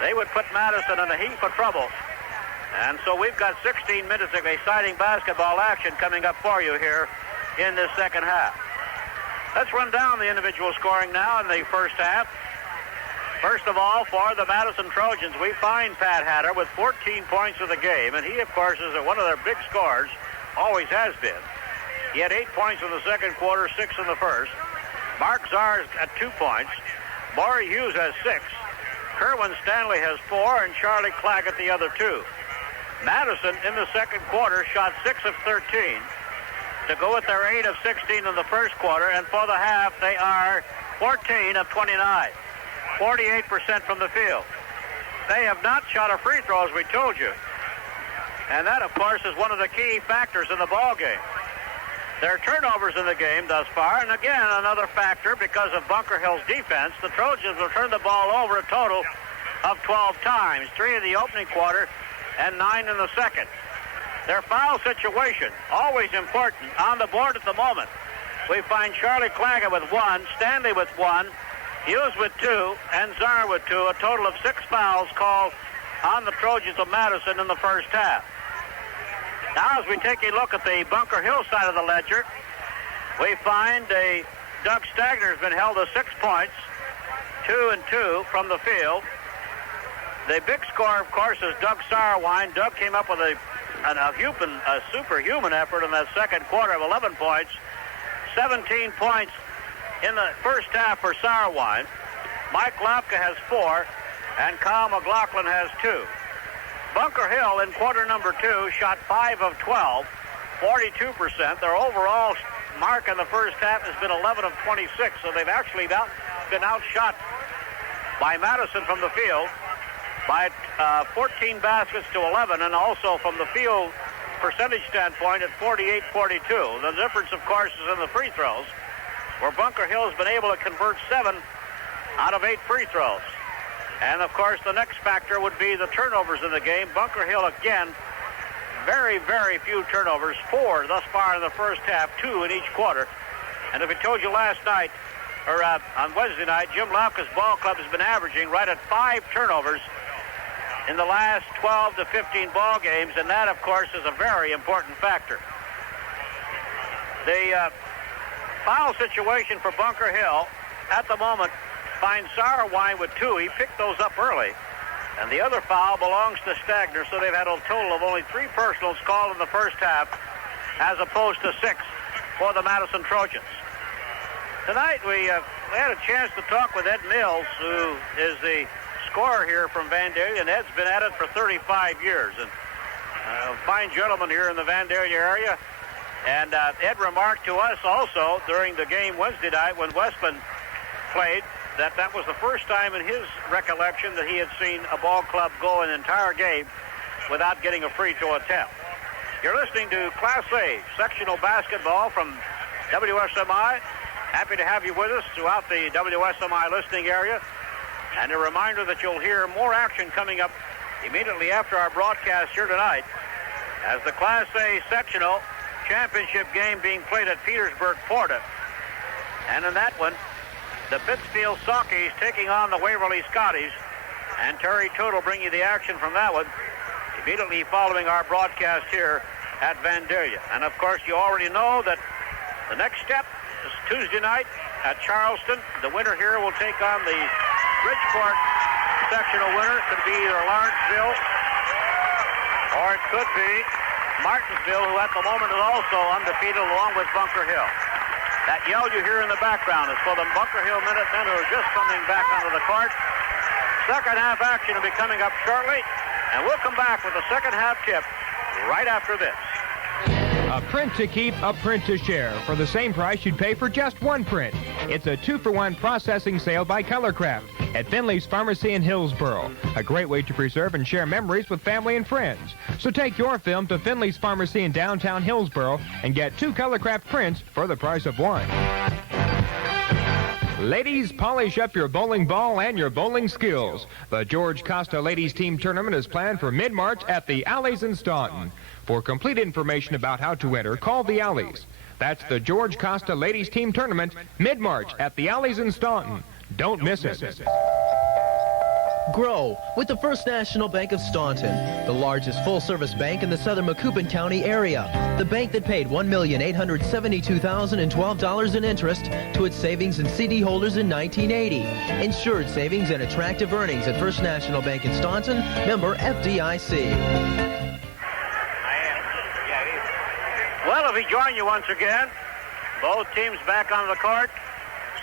they would put Madison in a heap of trouble. And so we've got 16 minutes of exciting basketball action coming up for you here in this second half. Let's run down the individual scoring now in the first half. First of all, for the Madison Trojans, we find Pat Hatter with 14 points of the game, and he, of course, is one of their big scorers, always has been. He had 8 points in the second quarter, 6 in the first. Mark Czar's at 2 points. Maury Hughes has 6. Kerwin Stanley has 4, and Charlie Claggett the other 2. Madison, in the second quarter, shot 6 of 13 to go with their 8 of 16 in the first quarter, and for the half, they are 14 of 29, 48% from the field. They have not shot a free throw, as we told you, and that, of course, is one of the key factors in the ball game. Their turnovers in the game thus far, and again, another factor because of Bunker Hill's defense. The Trojans have turned the ball over a total of 12 times, 3 in the opening quarter and 9 in the second. Their foul situation, always important, on the board at the moment. We find Charlie Claggett with 1, Stanley with 1, Hughes with 2, and Czar with 2, a total of 6 fouls called on the Trojans of Madison in the first half. Now, as we take a look at the Bunker Hill side of the ledger, we find Doug Stagner has been held to 6 points, 2 and 2 from the field. The big scorer, of course, is Doug Sauerwein. Doug came up with a superhuman effort in that second quarter of 11 points, 17 points in the first half for Sauerwein. Mike Lapka has 4, and Kyle McLaughlin has 2. Bunker Hill in quarter number 2 shot 5 of 12, 42%. Their overall mark in the first half has been 11 of 26, so they've actually been outshot by Madison from the field by 14 baskets to 11, and also from the field percentage standpoint at 48-42. The difference, of course, is in the free throws, where Bunker Hill has been able to convert 7 out of 8 free throws. And, of course, the next factor would be the turnovers in the game. Bunker Hill, again, very, very few turnovers, 4 thus far in the first half, 2 in each quarter. And as we told you last night, or on Wednesday night, Jim Lapka's ball club has been averaging right at 5 turnovers in the last 12 to 15 ball games, and that, of course, is a very important factor. The foul situation for Bunker Hill at the moment finds Sauerwein with 2. He picked those up early, and the other foul belongs to Stagner, so they've had a total of only 3 personals called in the first half, as opposed to 6 for the Madison Trojans. Tonight we had a chance to talk with Ed Mills, who is the scorer here from Vandalia, and Ed's been at it for 35 years, and a fine gentleman here in the Vandalia area. And Ed remarked to us also during the game Wednesday night when Westland played that was the first time in his recollection that he had seen a ball club go an entire game without getting a free throw attempt. You're listening to Class A sectional basketball from WSMI. Happy to have you with us throughout the WSMI listening area. And a reminder that you'll hear more action coming up immediately after our broadcast here tonight as the Class A sectional championship game being played at Petersburg, Florida. And in that one, the Pittsfield Saukeys taking on the Waverly Scotties. And Terry Toot will bring you the action from that one immediately following our broadcast here at Vandalia. And, of course, you already know that the next step is Tuesday night at Charleston. The winner here will take on the Bridgeport sectional winner. It could be either Lawrenceville or it could be Martinsville, who at the moment is also undefeated along with Bunker Hill. That yell you hear in the background is for the Bunker Hill Minutemen, who are just coming back onto the court. Second half action will be coming up shortly, and we'll come back with the second half tip right after this. A print to keep, a print to share. For the same price you'd pay for just one print. It's a 2-for-1 processing sale by Colorcraft. at Finley's Pharmacy in Hillsboro. A great way to preserve and share memories with family and friends. So take your film to Finley's Pharmacy in downtown Hillsboro and get 2 Colorcraft prints for the price of 1. Ladies, polish up your bowling ball and your bowling skills. The George Costa Ladies Team Tournament is planned for mid-March at the Alleys in Staunton. For complete information about how to enter, call the Alleys. That's the George Costa Ladies Team Tournament, mid-March at the Alleys in Staunton. Don't miss it. Grow with the First National Bank of Staunton, the largest full-service bank in the southern Macoupin County area. The bank that paid $1,872,012 in interest to its savings and CD holders in 1980. Insured savings and attractive earnings at First National Bank in Staunton, member FDIC. Well, if we join you once again, both teams back on the court.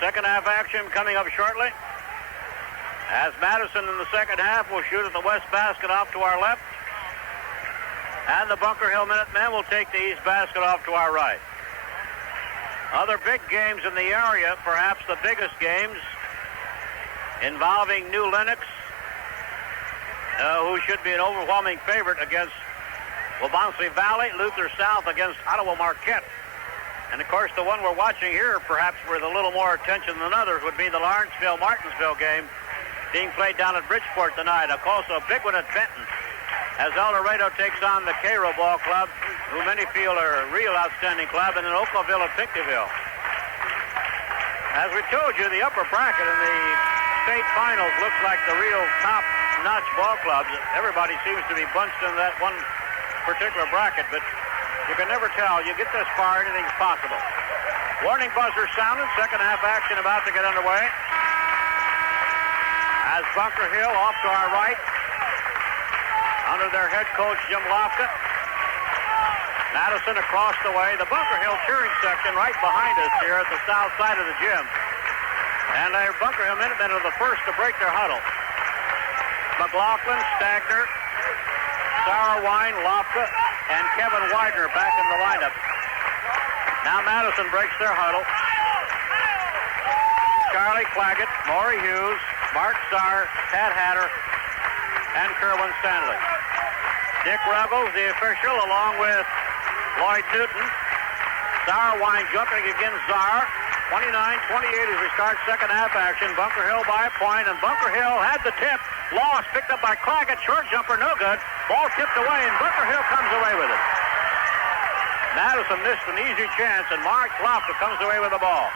Second half action coming up shortly. As Madison in the second half will shoot at the west basket off to our left. And the Bunker Hill Minutemen will take the east basket off to our right. Other big games in the area, perhaps the biggest games, involving New Lenox, who should be an overwhelming favorite against Wabansie Valley, Luther South against Ottawa Marquette. And of course, the one we're watching here, perhaps with a little more attention than others, would be the Lawrenceville-Martinsville game being played down at Bridgeport tonight. Also a big one at Benton, as El Dorado takes on the Cairo Ball Club, who many feel are a real outstanding club, and then Oakville at Pictiville. As we told you, the upper bracket in the state finals looks like the real top-notch ball clubs. Everybody seems to be bunched in that one particular bracket, but you can never tell. You get this far, anything's possible. Warning buzzer sounded. Second half action about to get underway. As Bunker Hill off to our right, under their head coach, Jim Lofka. Madison across the way. The Bunker Hill cheering section right behind us here at the south side of the gym. And their Bunker Hill Minutemen are the first to break their huddle. McLaughlin, Stagner, Sauerwein, Lofka, and Kevin Widener back in the lineup. Now Madison breaks their huddle. Charlie Claggett, Maury Hughes, Mark Starr, Pat Hatter, and Kerwin Stanley. Dick Ruggles, the official, along with Lloyd Newton. Sauerwein jumping against Czar. 29-28 as we start second half action. Bunker Hill by a point, and Bunker Hill had the tip. Lost, picked up by Claggett. Short jumper, no good. Ball tipped away, and Bunker Hill comes away with it. Madison missed an easy chance, and Mark Lofka comes away with the ball.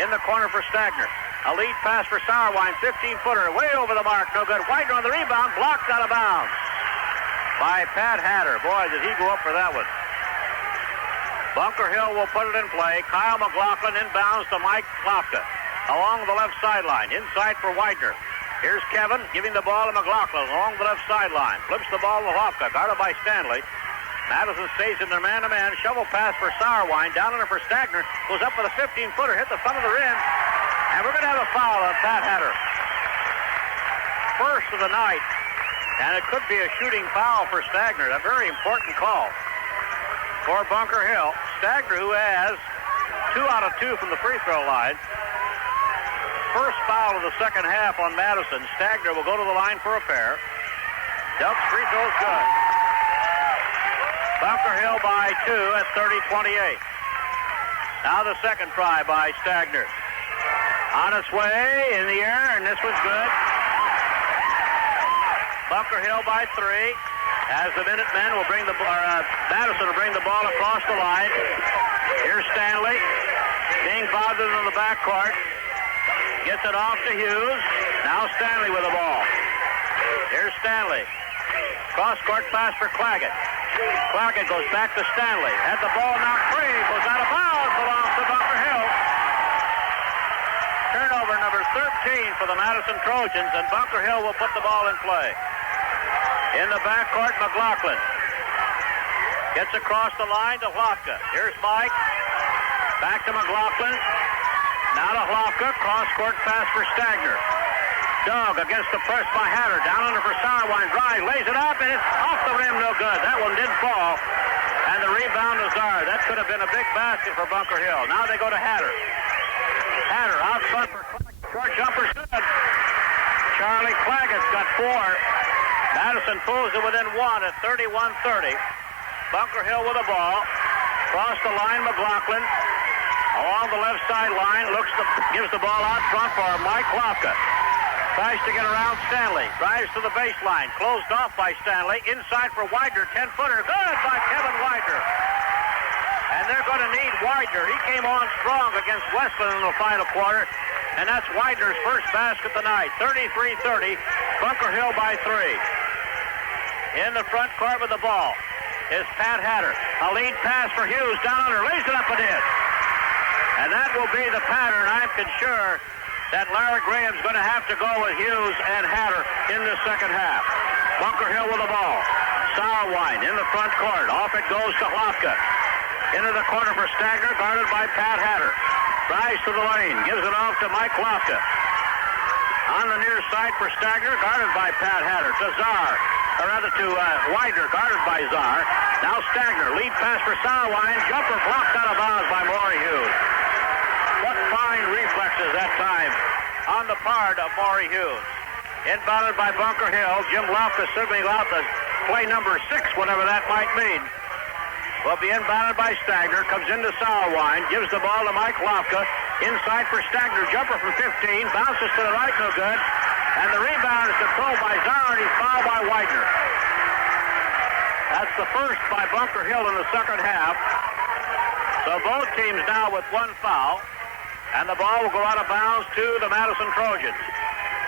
In the corner for Stagner. A lead pass for Sauerwein, 15-footer, way over the mark, no good. Widener on the rebound, blocked out of bounds by Pat Hatter. Boy, did he go up for that one. Bunker Hill will put it in play. Kyle McLaughlin inbounds to Mike Lofka along the left sideline. Inside for Widener. Here's Kevin giving the ball to McLaughlin along the left sideline. Flips the ball to Lofka, guarded by Stanley. Madison stays in their man-to-man. Shovel pass for Sauerwein. Down under for Stagner. Goes up with a 15-footer. Hit the front of the rim. And we're going to have a foul on Pat Hatter. First of the night. And it could be a shooting foul for Stagner. A very important call for Bunker Hill. Stagner, who has 2 out of 2 from the free throw line. First foul of the second half on Madison. Stagner will go to the line for a pair. Ducks free throw's good. Bunker Hill by 2 at 30-28. Now the second try by Stagner. On its way in the air, and this was good. Bunker Hill by 3. As the Minutemen will bring Madison will bring the ball across the line. Here's Stanley being bothered in the backcourt. Gets it off to Hughes. Now Stanley with the ball. Here's Stanley. Cross-court pass for Claggett. Claggett goes back to Stanley. Had the ball knocked free. Goes out of bounds. Belongs to Bunker Hill. Turnover number 13 for the Madison Trojans, and Bunker Hill will put the ball in play. In the backcourt, McLaughlin gets across the line to Lofka. Here's Mike. Back to McLaughlin. Now to Lofka. Cross-court pass for Stagner. Dog against the press by Hatter. Down under for Sauerwein. Drive, lays it up, and it's off the rim, no good. That one did fall. And the rebound is Czar. That could have been a big basket for Bunker Hill. Now they go to Hatter. Hatter out front for Clark. Short jumper good. Charlie Claggett's got 4. Madison pulls it within 1 at 31-30. Bunker Hill with the ball. Across the line, McLaughlin. Along the left sideline, gives the ball out front for Mike Lofka. Tries to get around Stanley. Drives to the baseline. Closed off by Stanley. Inside for Widener. 10-footer. Good by Kevin Widener. And they're going to need Widener. He came on strong against Westland in the final quarter. And that's Widener's first basket tonight. 33-30. Bunker Hill by 3. In the front court with the ball is Pat Hatter. A lead pass for Hughes. Down under. Lays it up and in. And that will be the pattern. I'm sure that Larry Graham's going to have to go with Hughes and Hatter in the second half. Bunker Hill with the ball. Sauerwein in the front court. Off it goes to Lofka. Into the corner for Stagner, guarded by Pat Hatter. Drives to the lane. Gives it off to Mike Lofka. On the near side for Stagner, guarded by Pat Hatter. To Czar. Or rather to Widener, guarded by Czar. Now Stagner. Lead pass for Sauerwein. Jumper blocked out of bounds by Maury Hughes. What fine reflexes that time on the part of Maury Hughes. Inbounded by Bunker Hill. Jim Lofka signaling out the play number 6, whatever that might mean. Will be inbounded by Stagner. Comes into Sauerwein. Gives the ball to Mike Lofka. Inside for Stagner. Jumper from 15. Bounces to the right. No good. And the rebound is controlled by Czar, and he's fouled by Widener. That's the first by Bunker Hill in the second half. So both teams now with 1 foul. And the ball will go out of bounds to the Madison Trojans.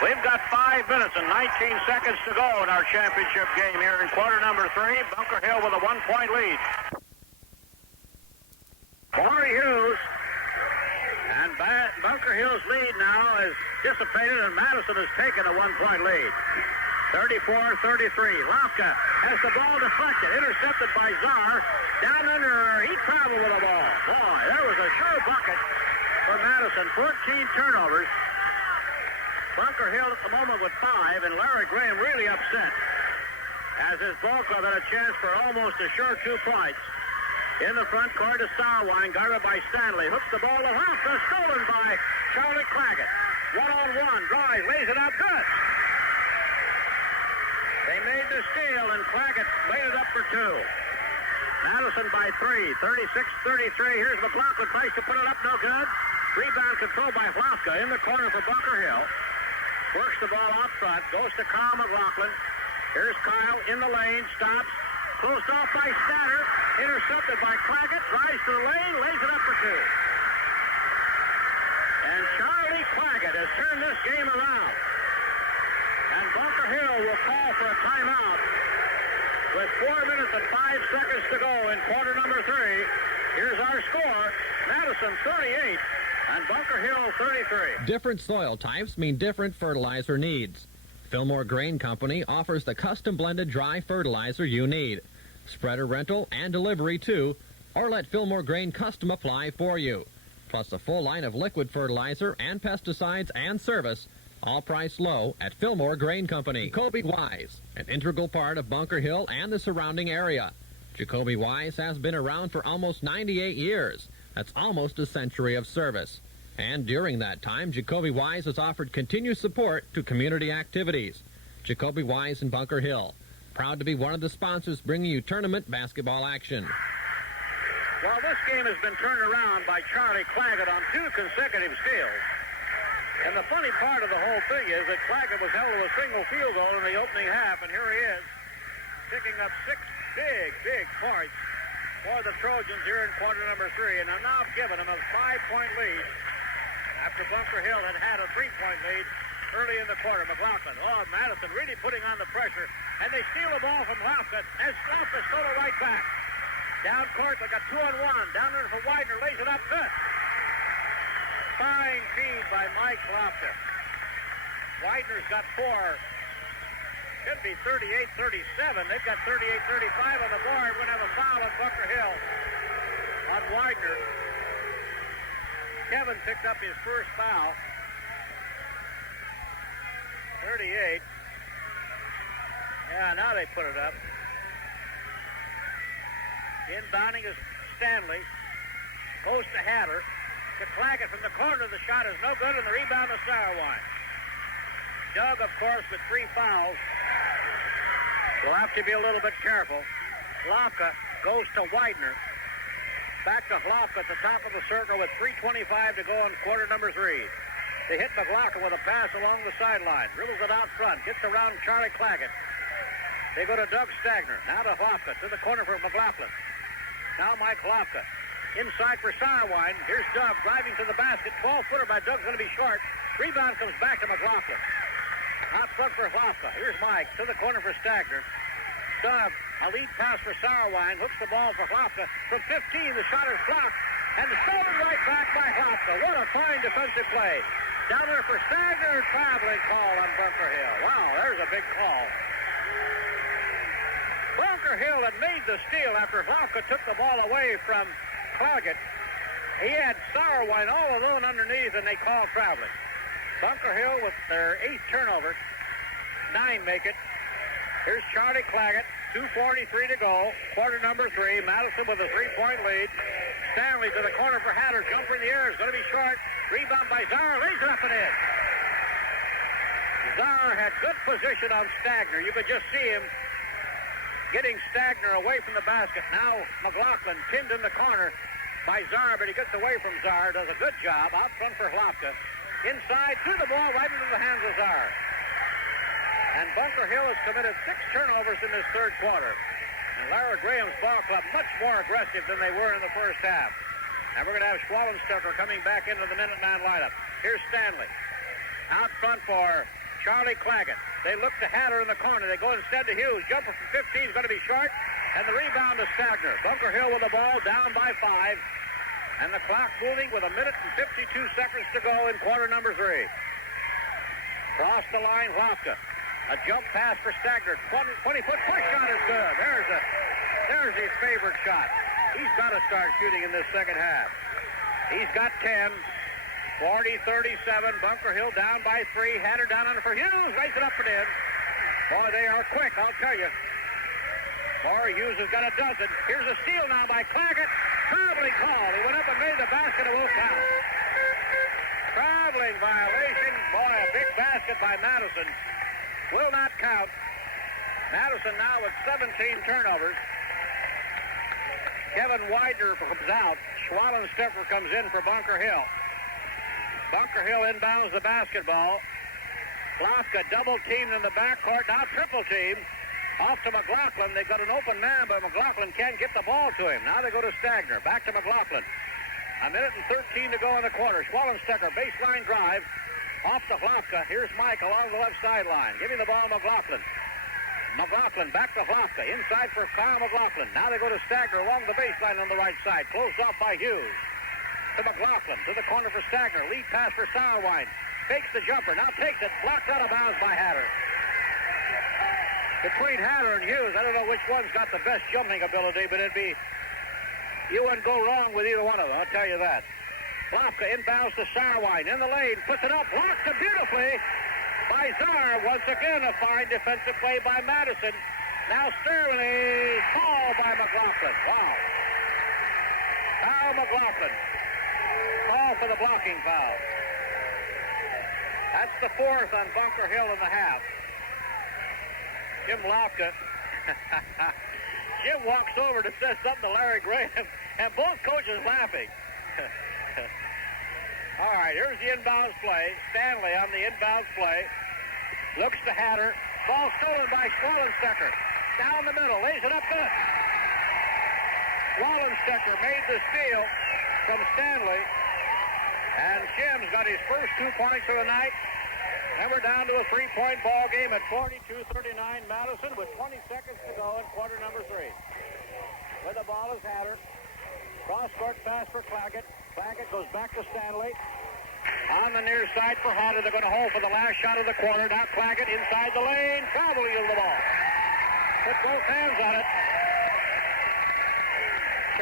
We've got 5 minutes and 19 seconds to go in our championship game here in quarter number 3. Bunker Hill with a 1-point lead. Maury Hughes. And Bunker Hill's lead now is dissipated, and Madison has taken a 1-point lead. 34-33. Lofka has the ball deflected. Intercepted by Czar. Down under. He traveled with the ball. Boy, there was a sure bucket for Madison. 14 turnovers. Bunker Hill at the moment with 5, and Larry Graham really upset as his ball club had a chance for almost a sure 2 points. In the front court is Sauerwein, guarded by Stanley. Hooks the ball to Lofka, stolen by Charlie Claggett. 1-on-1, drives, lays it out, good. They made the steal, and Claggett laid it up for 2. Madison by 3, 36-33. Here's McLaughlin, tries to put it up, no good. Rebound controlled by Lofka in the corner for Bunker Hill. Works the ball out front, goes to Kyle McLaughlin. Here's Kyle in the lane, stops. Closed off by Statter, intercepted by Claggett, drives to the lane, lays it up for 2. And Charlie Claggett has turned this game around. And Bunker Hill will call for a timeout with 4 minutes and 5 seconds to go in quarter number 3. Here's our score, Madison 38 and Bunker Hill 33. Different soil types mean different fertilizer needs. Fillmore Grain Company offers the custom blended dry fertilizer you need. Spreader rental and delivery too, or let Fillmore Grain custom apply for you. Plus a full line of liquid fertilizer and pesticides and service, all priced low at Fillmore Grain Company. Jacoby Wise, an integral part of Bunker Hill and the surrounding area. Jacoby Wise has been around for almost 98 years. That's almost a century of service. And during that time, Jacoby Wise has offered continued support to community activities. Jacoby Wise in Bunker Hill, proud to be one of the sponsors bringing you tournament basketball action. Well, this game has been turned around by Charlie Claggett on 2 consecutive steals. And the funny part of the whole thing is that Claggett was held to a single field goal in the opening half, and here he is, picking up 6 big points for the Trojans here in quarter number 3, and have now given them a 5-point lead after Bunker Hill had a 3-point lead early in the quarter. McLaughlin, Madison really putting on the pressure, and they steal the ball from Lofka, and Lofka stole it right back. Down court, they got 2-on-1. Down there for Widener, lays it up, good. Fine feed by Mike Lofka. Widener's got 4. Should be 38-37. They've got 38-35 on the board. We're going to have a foul on Bunker Hill on Widener. Kevin picked up his first foul. 38. Yeah, now they put it up. Inbounding is Stanley. Goes to Hatter. To Claggett from the corner. The shot is no good, and the rebound to Sauerwein. Doug, of course, with 3 fouls, will have to be a little bit careful. Lafka goes to Widener. Back to Lafka at the top of the circle with 3:25 to go in quarter number 3. They hit McLaughlin with a pass along the sideline. Dribbles it out front. Gets around Charlie Claggett. They go to Doug Stagner. Now to Lafka. To the corner for McLaughlin. Now Mike Lafka. Inside for Sauerwein. Here's Doug driving to the basket. 12-footer by Doug's going to be short. Rebound comes back to McLaughlin. Out front for Lafka. Here's Mike. To the corner for Stagner. Doug. A lead pass for Sauerwein. Hooks the ball for Lafka. From 15, the shot is blocked. And stolen right back by Lafka. What a fine defensive play. Down there for Stagner, traveling call on Bunker Hill. Wow, there's a big call. Bunker Hill had made the steal after Lafka took the ball away from Claggett. He had Sauerwein all alone underneath, and they called traveling. Bunker Hill with their 8th turnover. 9 make it. Here's Charlie Claggett. 2:43 to go. Quarter number 3. Madison with a 3-point lead. Stanley to the corner for Hatter. Jumper in the air is going to be short. Rebound by Czar. Lays it up and in. Czar had good position on Stagner. You could just see him getting Stagner away from the basket. Now McLaughlin pinned in the corner by Czar, but he gets away from Czar. Does a good job out front for Lafka. Inside, threw the ball right into the hands of Czar. And Bunker Hill has committed 6 turnovers in this third quarter. And Lara Graham's ball club much more aggressive than they were in the first half. And we're going to have Schwallenstucker coming back into the Minuteman lineup. Here's Stanley. Out front for Charlie Claggett. They look to Hatter in the corner. They go instead to Hughes. Jumper from 15 is going to be short. And the rebound to Stagner. Bunker Hill with the ball down by 5. And the clock moving with 1 minute and 52 seconds to go in quarter number 3. Cross the line, Lafka. A jump pass for Stagner. 20-foot push shot is good. There's his favorite shot. He's got to start shooting in this second half. He's got 10. 40-37. Bunker Hill down by 3. Hatter down on it for Hughes. Raise it up and in. Boy, they are quick, I'll tell you. Boy, Hughes has got a dozen. Here's a steal now by Claggett. Traveling call. He went up and made the basket. It will count. Traveling violation. Boy, a big basket by Madison. Will not count. Madison now with 17 turnovers. Kevin Widener comes out. Schwallenstucker comes in for Bunker Hill. Bunker Hill inbounds the basketball. Lafka double teamed in the backcourt. Now triple team. Off to McLaughlin. They've got an open man, but McLaughlin can't get the ball to him. Now they go to Stagner. Back to McLaughlin. 1 minute and 13 to go in the quarter. Schwallenstucker, baseline drive. Off to Lafka. Here's Mike along the left sideline. Giving the ball to McLaughlin. McLaughlin back to Lafka. Inside for Kyle McLaughlin. Now they go to Stagner along the baseline on the right side. Closed off by Hughes. To McLaughlin. To the corner for Stagner. Lead pass for Sauerwein. Fakes the jumper. Now takes it. Blocked out of bounds by Hatter. Between Hatter and Hughes, I don't know which one's got the best jumping ability, but you wouldn't go wrong with either one of them, I'll tell you that. Lafka inbounds to Sauerwein in the lane, puts it up, blocked it beautifully by Czar. Once again, a fine defensive play by Madison. Now Sterling, call by McLaughlin. Wow. Kyle McLaughlin. Call for the blocking foul. That's the 4th on Bunker Hill in the half. Jim Lafka. Jim walks over to say something to Larry Graham, and both coaches laughing. All right, here's the inbounds play. Stanley on the inbounds play. Looks to Hatter. Ball stolen by Schwallenstucker. Down the middle. Lays it up good. Schwallenstucker made the steal from Stanley. And Jim's got his first 2 points of the night. And we're down to a 3-point ball game at 42-39 Madison with 20 seconds to go in quarter number 3. Where the ball is Hatter. Cross-court pass for Claggett. Claggett goes back to Stanley. On the near side for Hatter. They're going to hold for the last shot of the quarter. Now Claggett inside the lane. Traveling to the ball. Put both hands on it.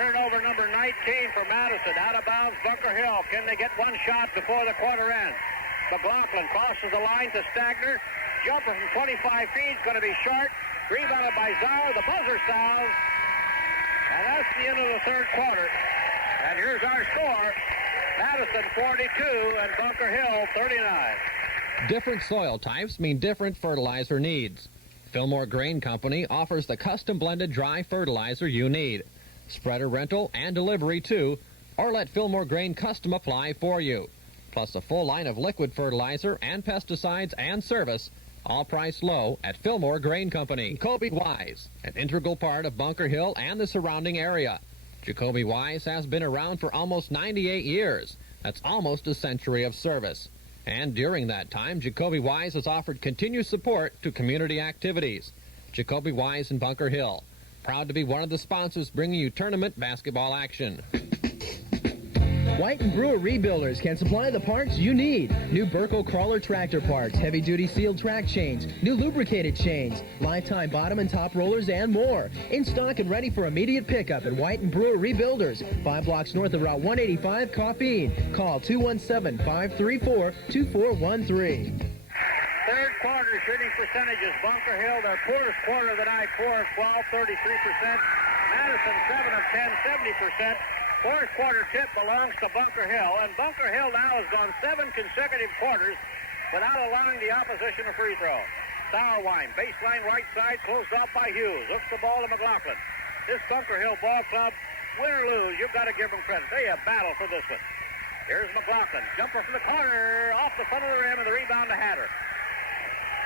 Turnover number 19 for Madison. Out of bounds, Bunker Hill. Can they get one shot before the quarter ends? McLaughlin crosses the line to Stagner. Jumper from 25 feet is going to be short. Rebounded by Czar. The buzzer sounds. And that's the end of the third quarter. And here's our score. Madison 42 and Bunker Hill 39. Different soil types mean different fertilizer needs. Fillmore Grain Company offers the custom blended dry fertilizer you need. Spreader rental and delivery too, or let Fillmore Grain Custom apply for you. Plus a full line of liquid fertilizer and pesticides and service, all priced low at Fillmore Grain Company. Jacoby Wise, an integral part of Bunker Hill and the surrounding area. Jacoby Wise has been around for almost 98 years. That's almost a century of service. And during that time, Jacoby Wise has offered continued support to community activities. Jacoby Wise in Bunker Hill, proud to be one of the sponsors bringing you tournament basketball action. White and Brewer Rebuilders can supply the parts you need. New Burco crawler tractor parts, heavy-duty sealed track chains, new lubricated chains, lifetime bottom and top rollers, and more. In stock and ready for immediate pickup at White and Brewer Rebuilders, 5 blocks north of Route 185, Coffeen. Call 217-534-2413. Third quarter shooting percentages. Bunker Hill, their poorest quarter of the night, 4 of 12, 33%. Madison, 7 of 10, 70%. Fourth quarter tip belongs to Bunker Hill, and Bunker Hill now has gone 7 consecutive quarters without allowing the opposition a free throw. Sauerwein, baseline right side, closed off by Hughes. Looks the ball to McLaughlin. This Bunker Hill ball club, win or lose, you've got to give them credit. They have battled for this one. Here's McLaughlin. Jumper from the corner, off the front of the rim, and the rebound to Hatter.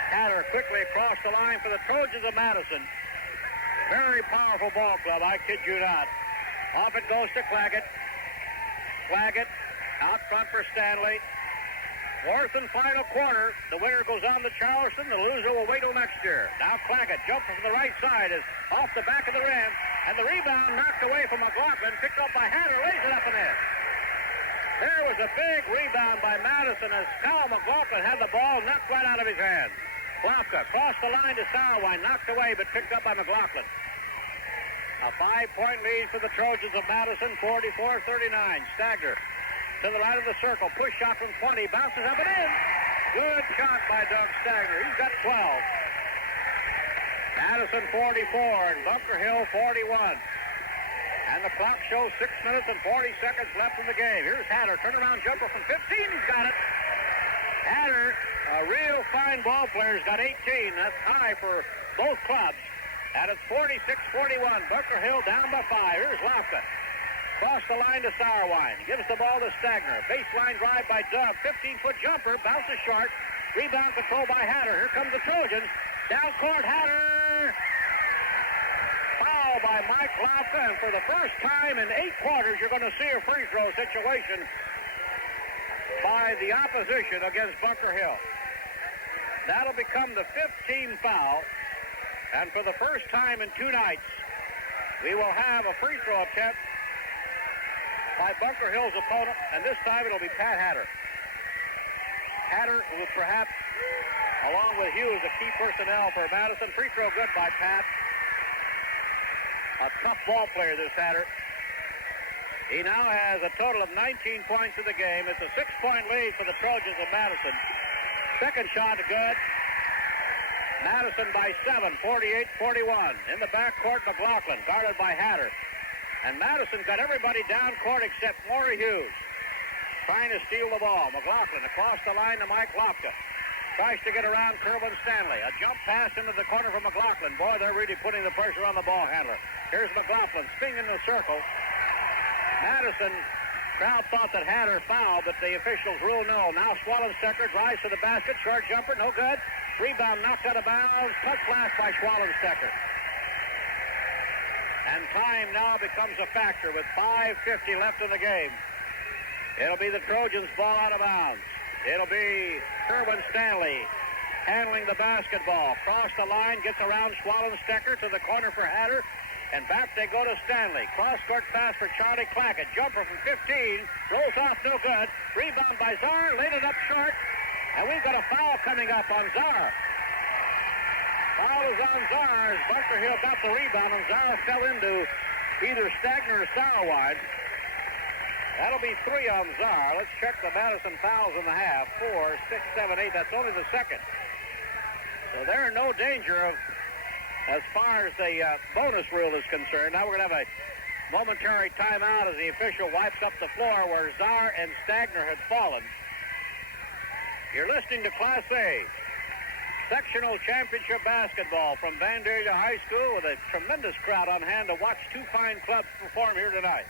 Hatter quickly across the line for the Trojans of Madison. Very powerful ball club, I kid you not. Off it goes to Claggett. Claggett out front for Stanley. Fourth and final quarter. The winner goes on to Charleston. The loser will wait till next year. Now Claggett jumps from the right side is off the back of the rim. And the rebound knocked away from McLaughlin. Picked up by Hatter. Lays it up and in. There was a big rebound by Madison as Kyle McLaughlin had the ball knocked right out of his hands. Lofka crossed the line to Sauerwein. Knocked away but picked up by McLaughlin. A 5-point lead for the Trojans of Madison, 44-39. Stagner to the right of the circle. Push shot from 20. Bounces up and in. Good shot by Doug Stagner. He's got 12. Madison 44 and Bunker Hill 41. And the clock shows 6 minutes and 40 seconds left in the game. Here's Hatter. Turnaround jumper from 15. He's got it. Hatter, a real fine ball player, has got 18. That's high for both clubs. And it's 46-41. Bunker Hill down by 5. Here's Lofka. Cross the line to Sauerwein. Gives the ball to Stagner. Baseline drive by Dove. 15-foot jumper. Bounces short. Rebound control by Hatter. Here comes the Trojans. Down court, Hatter. Foul by Mike Lofka. And for the first time in 8 quarters, you're going to see a free throw situation by the opposition against Bunker Hill. That'll become the 15th foul. And for the first time in 2 nights, we will have a free throw attempt by Bunker Hill's opponent, and this time it'll be Pat Hatter. Hatter was perhaps, along with Hughes, a key personnel for Madison. Free throw good by Pat. A tough ball player, this Hatter. He now has a total of 19 points in the game. It's a 6-point lead for the Trojans of Madison. Second shot good. Madison by 7, 48-41. In the backcourt, McLaughlin, guarded by Hatter. And Madison got everybody down court except Maury Hughes, trying to steal the ball. McLaughlin across the line to Mike Lofka. Tries to get around Kerwin Stanley. A jump pass into the corner for McLaughlin. Boy, they're really putting the pressure on the ball handler. Here's McLaughlin spinning in the circle. Madison crowd thought that Hatter fouled, but the officials ruled no. Now Swallenstecker drives to the basket. Short jumper, no good. Rebound knocked out of bounds. Touch last by Swallenstecker. And time now becomes a factor with 5:50 left in the game. It'll be the Trojans' ball out of bounds. It'll be Kerwin Stanley handling the basketball. Cross the line, gets around Swallenstecker to the corner for Hatter. And back they go to Stanley. Cross-court pass for Charlie Claggett. Jumper from 15. Rolls off, no good. Rebound by Czar. Laid it up short. And we've got a foul coming up on Czar. Foul is on Czar as Bunker Hill got the rebound, and Czar fell into either Stagner or Sauerwein. That'll be 3 on Czar. Let's check the Madison fouls in the half. 4, 6, 7, 8. That's only the second. So they're in no danger of, as far as the bonus rule is concerned. Now we're going to have a momentary timeout as the official wipes up the floor where Czar and Stagner had fallen. You're listening to Class A Sectional Championship Basketball from Vandalia High School with a tremendous crowd on hand to watch two fine clubs perform here tonight.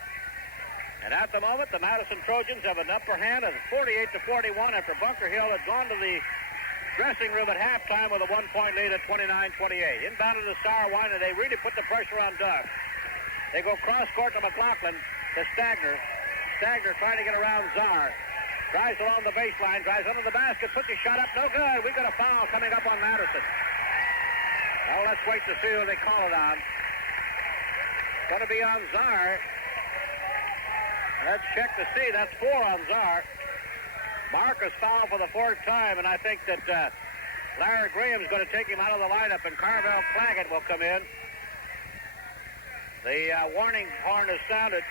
And at the moment, the Madison Trojans have an upper hand at 48-41 after Bunker Hill had gone to the dressing room at halftime with a 1-point lead at 29-28. Inbound to the Sauerwein, and they really put the pressure on Doug. They go cross-court to McLaughlin, to Stagner. Stagner trying to get around Czar. Drives along the baseline, drives under the basket, puts his shot up, no good. We got a foul coming up on Madison. Well, let's wait to see who they call it on. It's going to be on Czar. Let's check to see. That's 4 on Czar. Marcus foul for the 4th time, and I think that Larry Graham's going to take him out of the lineup, and Carvel Claggett will come in. The warning horn is sounded,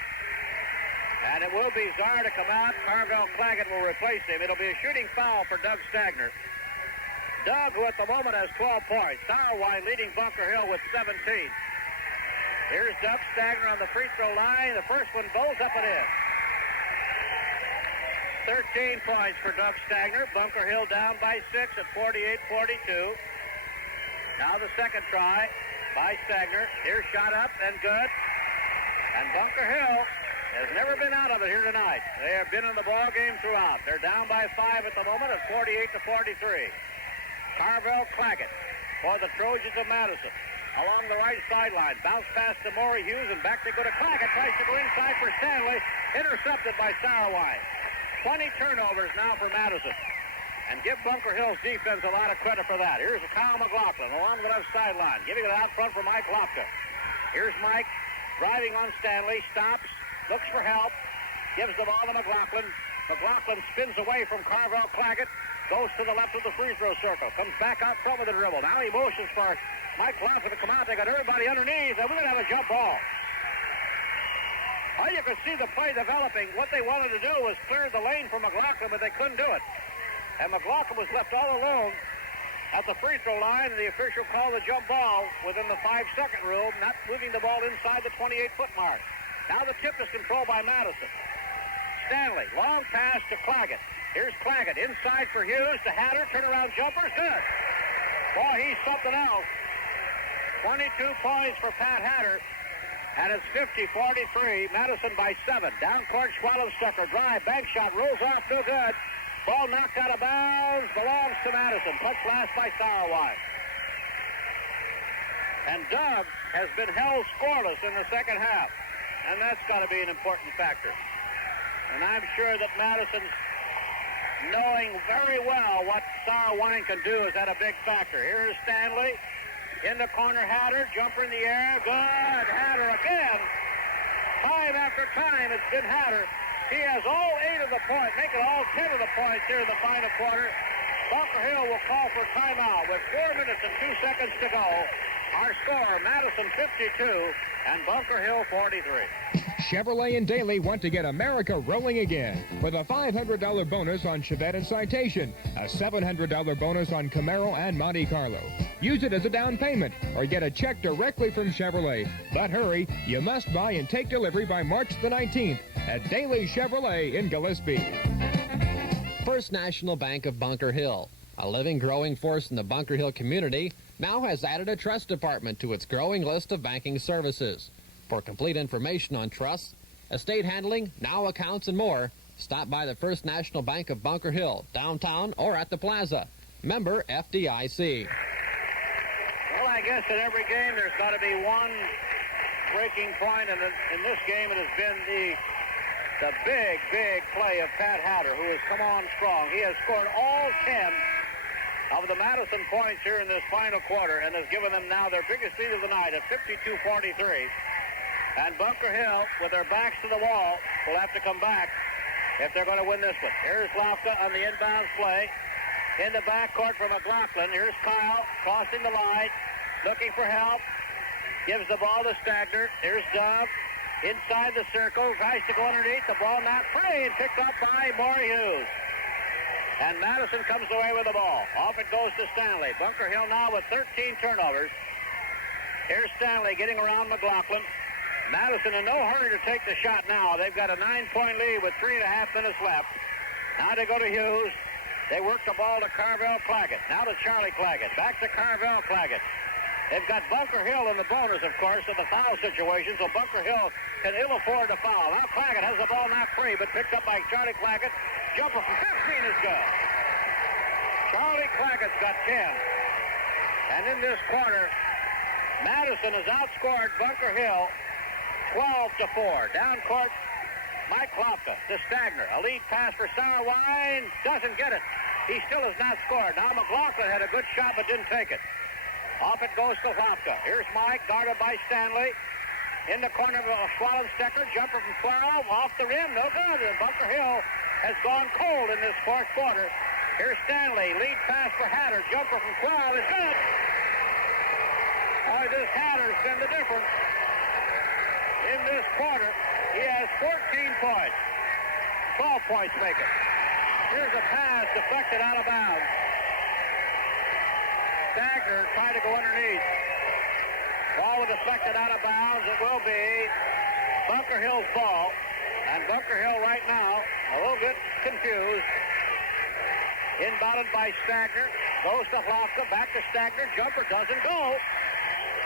and it will be Czar to come out. Carvel Claggett will replace him. It'll be a shooting foul for Doug Stagner. Doug, who at the moment has 12 points. Sauerwein leading Bunker Hill with 17. Here's Doug Stagner on the free throw line. The first one goes up and in. 13 points for Doug Stagner. Bunker Hill down by 6 at 48-42. Now the second try by Stagner. Here's shot up and good. And Bunker Hill has never been out of it here tonight. They have been in the ball game throughout. They're down by 5 at the moment at 48-43. Carvel Claggett for the Trojans of Madison. Along the right sideline. Bounce pass to Maury Hughes, and back they go to Claggett. Tries to go inside for Stanley. Intercepted by Sauerwein. 20 turnovers now for Madison. And give Bunker Hill's defense a lot of credit for that. Here's Kyle McLaughlin along the left sideline. Giving it out front for Mike Lofka. Here's Mike driving on Stanley. Stops. Looks for help. Gives the ball to McLaughlin. McLaughlin spins away from Carvel Claggett. Goes to the left of the free throw circle. Comes back out front with the dribble. Now he motions for Mike Lofka to come out. They got everybody underneath. And we're going to have a jump ball. Well, you can see the play developing. What they wanted to do was clear the lane for McLaughlin, but they couldn't do it. And McLaughlin was left all alone at the free throw line, and the official called the jump ball within the 5-second rule, not moving the ball inside the 28-foot mark. Now the tip is controlled by Madison. Stanley, long pass to Claggett. Here's Claggett, inside for Hughes, to Hatter, turnaround jumper, good. Boy, he's something else. 22 points for Pat Hatter. And it's 50-43, Madison by 7. Down court, Swallowstucker, drive, bank shot, rolls off, no good. Ball knocked out of bounds, belongs to Madison. Touch last by Sauerwein. And Doug has been held scoreless in the second half. And that's got to be an important factor. And I'm sure that Madison's knowing very well what Sauerwein can do has had a big factor. Here's Stanley. In the corner, Hatter, jumper in the air, good, Hatter again. Time after time, it's been Hatter. He has all 8 of the points, making all 10 of the points here in the final quarter. Bunker Hill will call for timeout with 4 minutes and 2 seconds to go. Our score, Madison 52 and Bunker Hill 43. Chevrolet and Daly want to get America rolling again with a $500 bonus on Chevette and Citation, a $700 bonus on Camaro and Monte Carlo. Use it as a down payment or get a check directly from Chevrolet. But hurry, you must buy and take delivery by March the 19th at Daly Chevrolet in Gillespie. First National Bank of Bunker Hill, a living, growing force in the Bunker Hill community, now has added a trust department to its growing list of banking services. For complete information on trusts, estate handling, now accounts, and more, stop by the First National Bank of Bunker Hill, downtown or at the plaza. Member FDIC. Well, I guess in every game there's got to be one breaking point, and in this game it has been the big play of Pat Hatter, who has come on strong. He has scored all 10 of the Madison points here in this final quarter and has given them now their biggest lead of the night at 52-43. And Bunker Hill, with their backs to the wall, will have to come back if they're going to win this one. Here's Lofka on the inbound play. In the backcourt for McLaughlin. Here's Kyle crossing the line, looking for help. Gives the ball to Stagner. Here's Doug. Inside the circle, tries to go underneath. The ball not free, and picked up by Maury Hughes. And Madison comes away with the ball. Off it goes to Stanley. Bunker Hill now with 13 turnovers. Here's Stanley getting around McLaughlin. Madison in no hurry to take the shot now. They've got a 9-point lead with 3.5 minutes left. Now they go to Hughes. They work the ball to Carvel Claggett. Now to Charlie Claggett. Back to Carvel Claggett. They've got Bunker Hill in the bonus, of course, of the foul situation, so Bunker Hill can ill afford to foul. Now Claggett has the ball not free, but picked up by Charlie Claggett. Jumper from 15 is good. Charlie Claggett's got 10. And in this quarter, Madison has outscored Bunker Hill 12-4. Down court, Mike Klopka to Stagner. A lead pass for Sauerwein. Doesn't get it. He still has not scored. Now McLaughlin had a good shot but didn't take it. Off it goes to Klopka. Here's Mike, guarded by Stanley. In the corner of Swallenstecker. Jumper from 12. Off the rim. No good. And Bunker Hill has gone cold in this fourth quarter. Here's Stanley. Lead pass for Hatter. Jumper from 12 is good. Boy, this Hatter's been the difference. In this quarter, he has 14 points. 12 points make it. Here's a pass deflected out of bounds. Stagner tried to go underneath. Ball was deflected out of bounds. It will be Bunker Hill's ball. And Bunker Hill right now, a little bit confused. Inbounded by Stagner. Goes to Hlopka. Back to Stagner. Jumper doesn't go.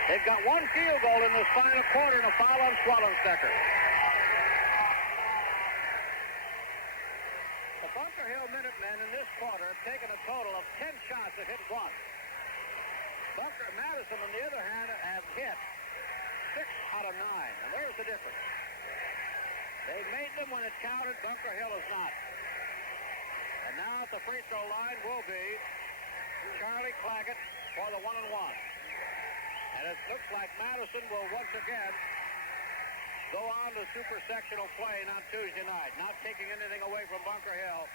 They've got one field goal in this final quarter and a foul on Swallenstecker. The Bunker Hill Minutemen in this quarter have taken a total of 10 shots and hit one. Madison, on the other hand, have hit 6 out of 9. And there's the difference. They made them when it counted. Bunker Hill has not. And now at the free throw line will be Charlie Claggett for the 1-and-1. And it looks like Madison will once again go on to super sectional play on Tuesday night. Not taking anything away from Bunker Hill.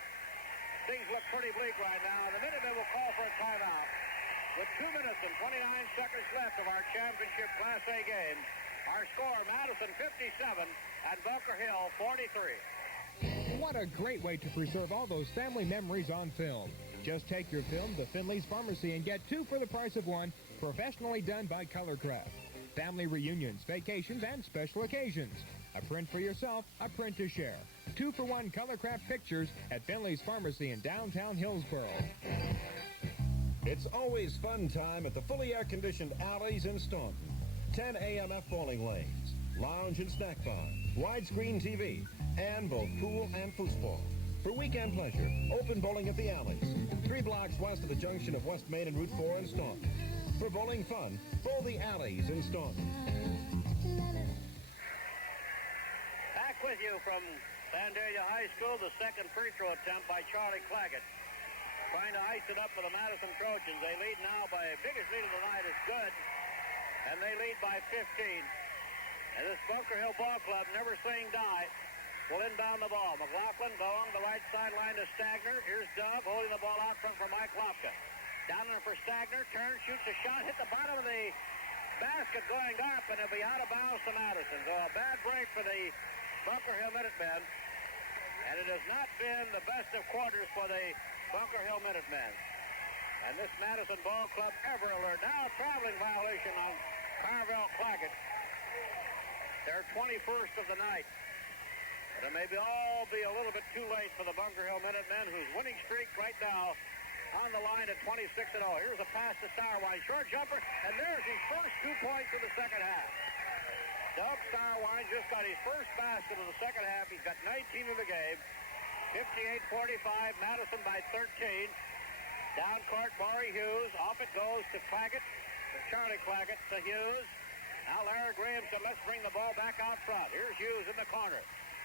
Things look pretty bleak right now. In a minute they will call for a timeout. With 2 minutes and 29 seconds left of our championship Class A game, our score, Madison 57 and Bunker Hill 43. What a great way to preserve all those family memories on film. Just take your film to Finley's Pharmacy and get 2 for the price of 1, professionally done by Colorcraft. Family reunions, vacations, and special occasions. A print for yourself, a print to share. 2 for 1 Colorcraft pictures at Finley's Pharmacy in downtown Hillsboro. It's always fun time at the fully air-conditioned alleys in Staunton. 10 AMF bowling lanes, lounge and snack bar, widescreen TV, and both pool and foosball. For weekend pleasure, open bowling at the alleys. 3 blocks west of the junction of West Main and Route 4 in Staunton. For bowling fun, bowl the alleys in Staunton. Back with you from Vandalia High School, the second free throw attempt by Charlie Claggett. Trying to ice it up for the Madison Trojans. They lead now by, biggest lead of the night is good, and they lead by 15. And this Bunker Hill Ball Club, never saying die, will inbound the ball. McLaughlin along the right sideline to Stagner. Here's Doug holding the ball out front for Mike Klopka. Down there for Stagner, turns, shoots a shot, hit the bottom of the basket going up, and it'll be out of bounds to Madison. So a bad break for the Bunker Hill Minutemen. And it has not been the best of quarters for the Bunker Hill Minutemen. And this Madison Ball Club ever alert. Now a traveling violation on Carvel Claggett. Their 21st of the night. But it may all be a little bit too late for the Bunker Hill Minutemen, whose winning streak right now on the line at 26-0. Here's a pass to Sauerwein. Short jumper, and there's his first 2 points of the second half. Doug Sauerwein just got his first basket of the second half. He's got 19 in the game. 58-45, Madison by 13. Down court, Maury Hughes. Off it goes to Claggett, to Charlie Claggett, to Hughes. Now Larry Graham said, let's bring the ball back out front. Here's Hughes in the corner.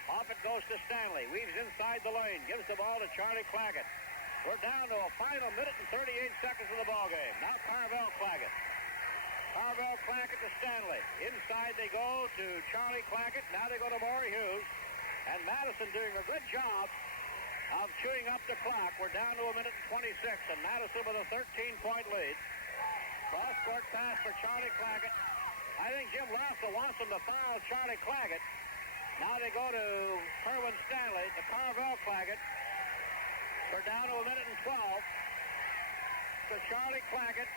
Off it goes to Stanley. Weaves inside the lane. Gives the ball to Charlie Claggett. We're down to a final minute and 38 seconds of the ball game. Now Carvel Claggett. Carvel Claggett to Stanley. Inside they go to Charlie Claggett. Now they go to Maury Hughes. And Madison doing a good job of chewing up the clock. We're down to a minute and 26, and Madison with a 13-point lead. Cross-court pass for Charlie Claggett. I think Jim Lassell wants them to foul Charlie Claggett. Now they go to Kerwin Stanley, to Carvel Claggett. We're down to a minute and 12. To Charlie Claggett.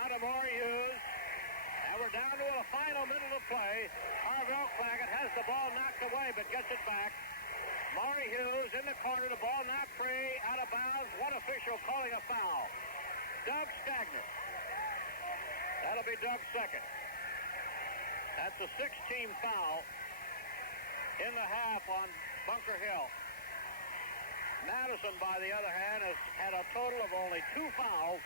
Now to Maury Hughes. And we're down to a final minute of play. Carvel Claggett has the ball knocked away, but gets it back. Maury Hughes in the corner, the ball not free, out of bounds. One official calling a foul. Doug Stagnant. That'll be Doug's second. That's a 6-team foul in the half on Bunker Hill. Madison, by the other hand, has had a total of only 2 fouls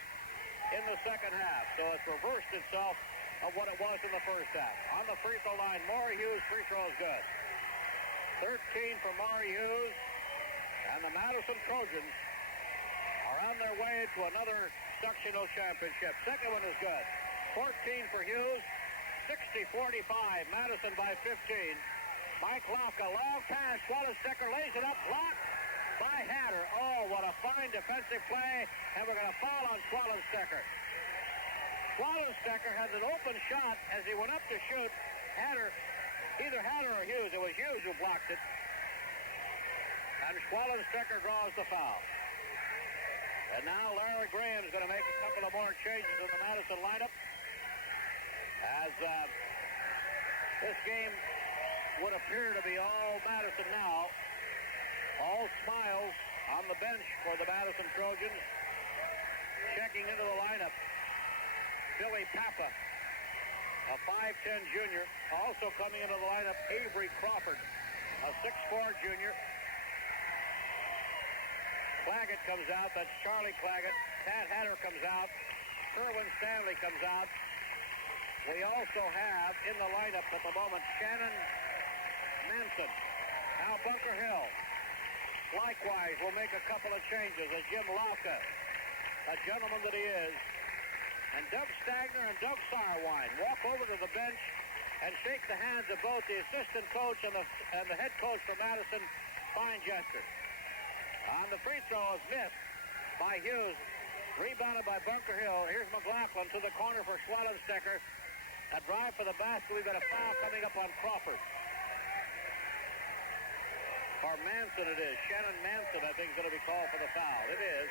in the second half. So it's reversed itself of what it was in the first half. On the free throw line, Maury Hughes' free throw is good. 13 for Maury Hughes. And the Madison Trojans are on their way to another sectional championship. Second one is good. 14 for Hughes. 60-45. Madison by 15. Mike Lofka, long pass. Swallenstecker lays it up. Blocked by Hatter. Oh, what a fine defensive play. And we're going to foul on Swallenstecker. Swallenstecker has an open shot as he went up to shoot. Either Hatter or Hughes. It was Hughes who blocked it. And Swallenstecker draws the foul. And now Larry Graham is going to make a couple of more changes in the Madison lineup. As this game would appear to be all Madison now. All smiles on the bench for the Madison Trojans. Checking into the lineup, Billy Papa, a 5'10 junior. Also coming into the lineup, Avery Crawford, a 6'4 junior. Claggett comes out. That's Charlie Claggett. Tad Hatter comes out. Kerwin Stanley comes out. We also have in the lineup at the moment Shannon Manson. Now Bunker Hill. Likewise will make a couple of changes as Jim Lofka, a gentleman that he is, and Doug Stagner and Doug Sarwine walk over to the bench and shake the hands of both the assistant coach and the head coach for Madison, fine gesture. On the free throw is missed by Hughes. Rebounded by Bunker Hill. Here's McLaughlin to the corner for Swallenstecker. A drive for the basket. We've got a foul coming up on Crawford. Or Manson it is. Shannon Manson, I think, is going to be called for the foul. It is.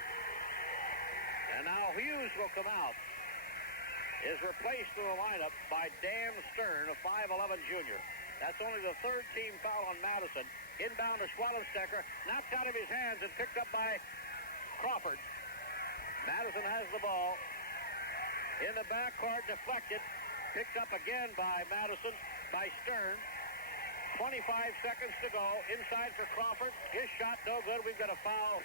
And now Hughes will come out. Is replaced in the lineup by Dan Stern, a 5'11 junior. That's only the third team foul on Madison. Inbound to Swallenstecker. Knocked out of his hands and picked up by Crawford. Madison has the ball. In the backcourt, deflected. Picked up again by Madison, by Stern. 25 seconds to go. Inside for Crawford. His shot no good. We've got a foul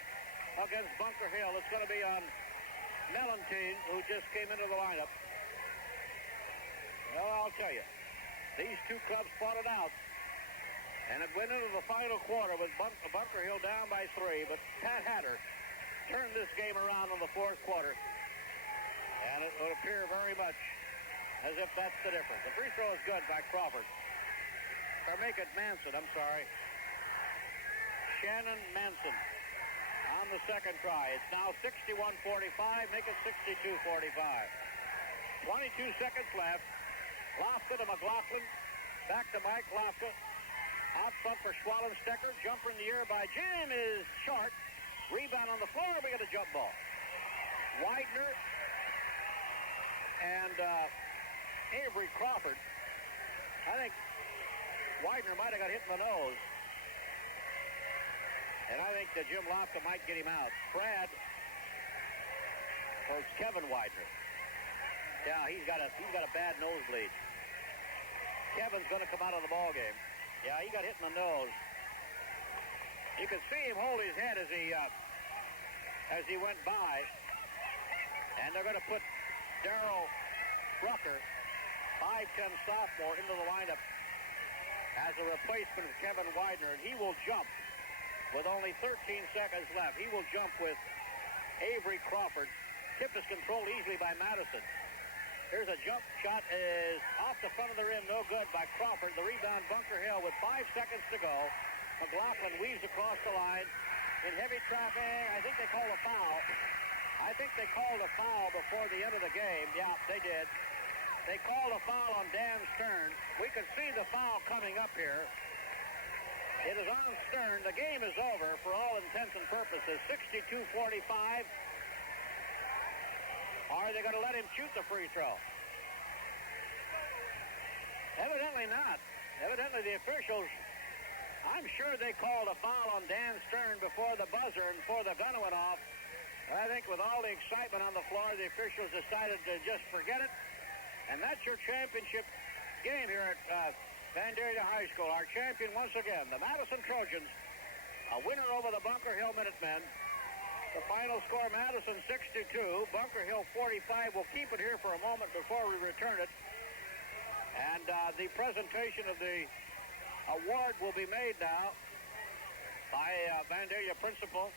against Bunker Hill. It's going to be on Mellentine, who just came into the lineup. Well, I'll tell you, these two clubs fought it out. And it went into the final quarter with Bunker Hill down by 3. But Pat Hatter turned this game around in the fourth quarter. And it will appear very much as if that's the difference. The free throw is good by Crawford. Or make it Manson, I'm sorry. Shannon Manson on the second try. It's now 61-45. Make it 62-45. 22 seconds left. Lofka to McLaughlin. Back to Mike Lofka. Out front for Swallenstecker. Jumper in the air by Jim is short. Rebound on the floor. We get a jump ball. Widener and Avery Crawford. I think Widener might have got hit in the nose. And I think that Jim Lofka might get him out. Brad or Kevin Widener. Yeah, he's got a bad nosebleed. Kevin's going to come out of the ball game. Yeah, he got hit in the nose. You could see him hold his head as he went by. And they're going to put Darryl Rucker, 5'10 sophomore, into the lineup as a replacement of Kevin Widener, and he will jump with only 13 seconds left. He will jump with Avery Crawford. Tip is controlled easily by Madison. Here's a jump shot, is off the front of the rim, no good by Crawford. The rebound, Bunker Hill with 5 seconds to go. McLaughlin weaves across the line in heavy traffic. I think they called a foul. I think they called a foul before the end of the game. Yeah, they did. They called a foul on Dan Stern. We could see the foul coming up here. It is on Stern. The game is over for all intents and purposes. 62-45. Are they going to let him shoot the free throw? Evidently not. Evidently the officials I'm sure they called a foul on Dan Stern before the buzzer and before the gun went off. I think with all the excitement on the floor, the officials decided to just forget it. And that's your championship game here at Vandalia High School. Our champion once again, the Madison Trojans, a winner over the Bunker Hill Minutemen. The final score, Madison 62, Bunker Hill 45. We'll keep it here for a moment before we return it. And the presentation of the award will be made now by Vandalia principal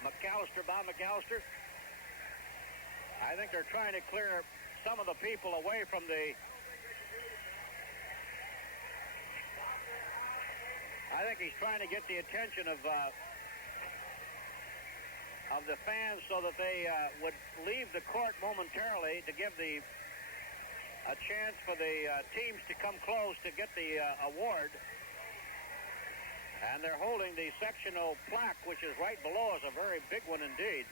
McAllister, Bob McAllister. I think they're trying to clear some of the people away from the... I think he's trying to get the attention of the fans so that they would leave the court momentarily to give a chance for the teams to come close to get the award. And they're holding the sectional plaque, which is right below us, a very big one indeed.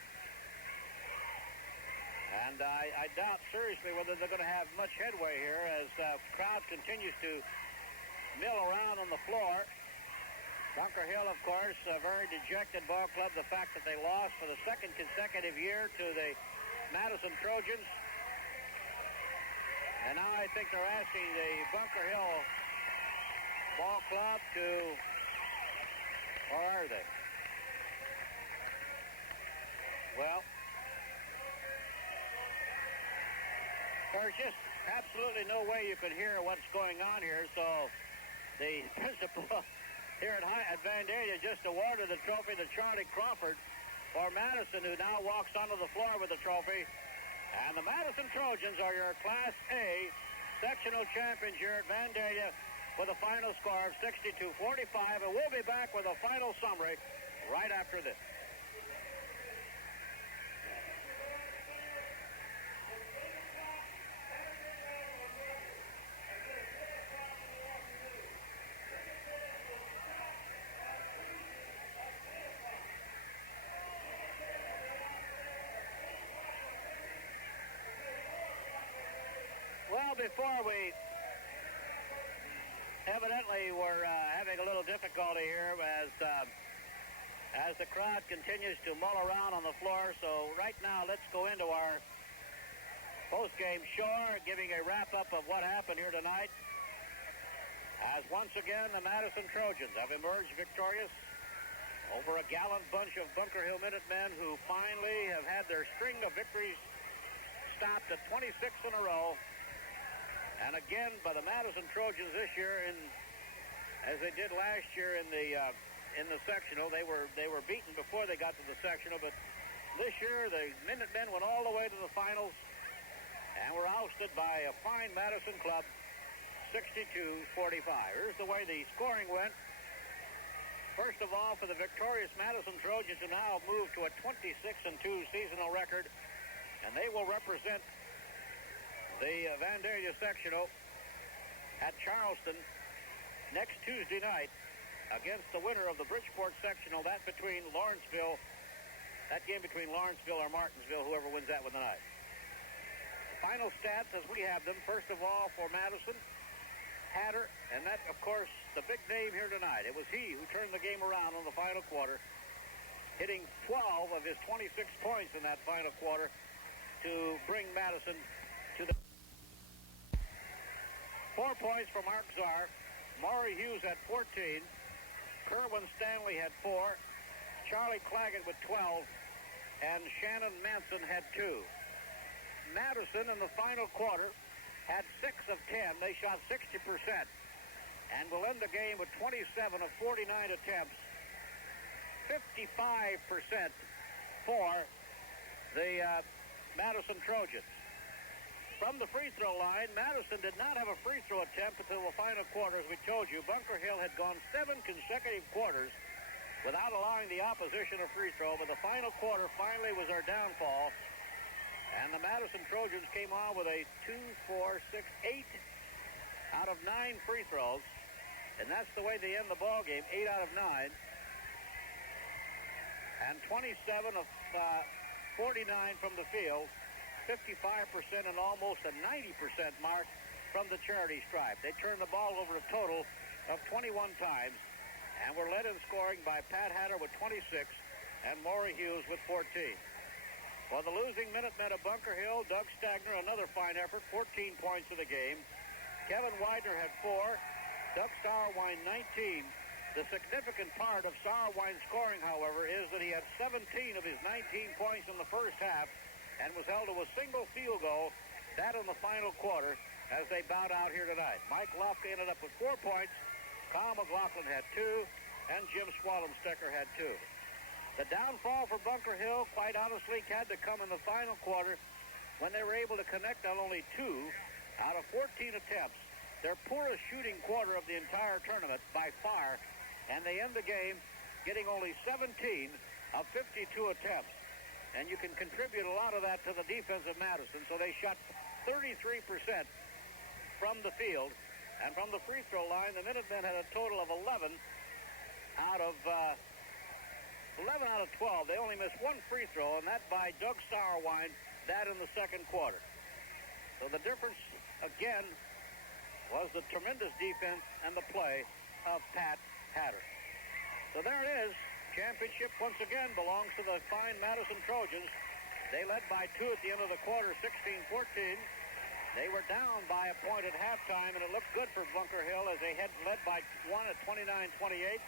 And I doubt seriously whether they're going to have much headway here as the crowd continues to mill around on the floor. Bunker Hill, of course, a very dejected ball club. The fact that they lost for the second consecutive year to the Madison Trojans. And now I think they're asking the Bunker Hill ball club to... Where are they? Well, there's just absolutely no way you can hear what's going on here, so the principal here at Vandalia just awarded the trophy to Charlie Crawford for Madison, who now walks onto the floor with the trophy. And the Madison Trojans are your Class A sectional champions here at Vandalia with a final score of 62-45, and we'll be back with a final summary right after this. Well, before we evidently we're having a little difficulty here as the crowd continues to mull around on the floor. So right now, let's go into our post-game show, giving a wrap-up of what happened here tonight. As once again, the Madison Trojans have emerged victorious over a gallant bunch of Bunker Hill Minutemen who finally have had their string of victories stopped at 26 in a row. And again, by the Madison Trojans this year, as they did last year in the sectional, they were beaten before they got to the sectional. But this year, the Minutemen went all the way to the finals and were ousted by a fine Madison club, 62-45. Here's the way the scoring went. First of all, for the victorious Madison Trojans, who now move to a 26-2 seasonal record, and they will represent the Vandalia sectional at Charleston next Tuesday night against the winner of the Bridgeport sectional. That game between Lawrenceville or Martinsville, whoever wins that one tonight. The final stats as we have them. First of all, for Madison, Hatter, and that, of course, the big name here tonight. It was he who turned the game around in the final quarter, hitting 12 of his 26 points in that final quarter to bring Madison to the 4 points for Mark Czar. Maury Hughes had 14. Kerwin Stanley had 4. Charlie Claggett with 12. And Shannon Manson had 2. Madison in the final quarter had 6 of 10. They shot 60% and will end the game with 27 of 49 attempts. 55% for the Madison Trojans. From the free throw line, Madison did not have a free throw attempt until the final quarter. As we told you, Bunker Hill had gone 7 consecutive quarters without allowing the opposition a free throw, but the final quarter finally was their downfall. And the Madison Trojans came on with a 8 out of 9 free throws. And that's the way they end the ball game, 8 out of 9. And 27 of 49 from the field, 55% and almost a 90% mark from the charity stripe. They turned the ball over a total of 21 times and were led in scoring by Pat Hatter with 26 and Maury Hughes with 14. For the losing Minutemen of Bunker Hill, Doug Stagner, another fine effort, 14 points of the game. Kevin Widener had 4, Doug Sauerwein 19. The significant part of Sauerwein's scoring, however, is that he had 17 of his 19 points in the first half and was held to a single field goal, that in the final quarter, as they bowed out here tonight. Mike Lofka ended up with 4 points, Kyle McLaughlin had 2, and Jim Swallenstecker had 2. The downfall for Bunker Hill, quite honestly, had to come in the final quarter when they were able to connect on only 2 out of 14 attempts, their poorest shooting quarter of the entire tournament by far, and they end the game getting only 17 of 52 attempts. And you can contribute a lot of that to the defense of Madison. So they shot 33% from the field. And from the free throw line, the Minutemen had a total of 11 out of 12. They only missed 1 free throw, and that by Doug Sauerwein, that in the second quarter. So the difference, again, was the tremendous defense and the play of Pat Hatter. So there it is. Championship once again belongs to the fine Madison Trojans. They led by 2 at the end of the quarter, 16-14. They were down by a point at halftime, and it looked good for Bunker Hill as they had led by 1 at 29-28.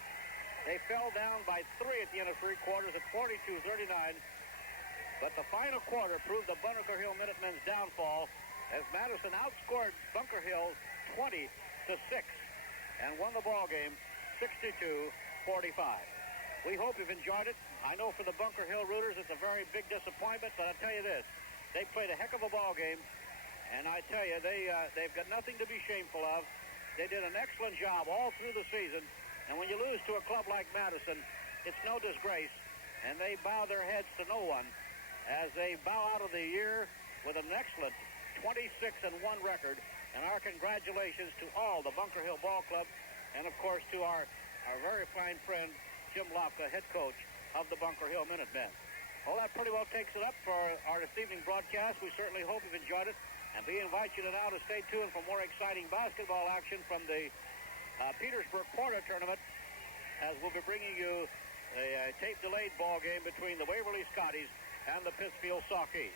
They fell down by 3 at the end of 3 quarters at 42-39. But the final quarter proved the Bunker Hill Minutemen's downfall as Madison outscored Bunker Hill 20-6 and won the ball game 62-45. We hope you've enjoyed it. I know for the Bunker Hill Rooters it's a very big disappointment, but I'll tell you this. They played a heck of a ball game, and I tell you, they've got nothing to be shameful of. They did an excellent job all through the season, and when you lose to a club like Madison, it's no disgrace, and they bow their heads to no one as they bow out of the year with an excellent 26-1 record. And our congratulations to all the Bunker Hill Ball Club, and of course to our very fine friend Jim Lofka, head coach of the Bunker Hill Minutemen. Well, that pretty well takes it up for our this evening broadcast. We certainly hope you've enjoyed it, and we invite you to now to stay tuned for more exciting basketball action from the Petersburg Porter Tournament, as we'll be bringing you a tape-delayed ball game between the Waverly Scotties and the Pittsfield Saukees.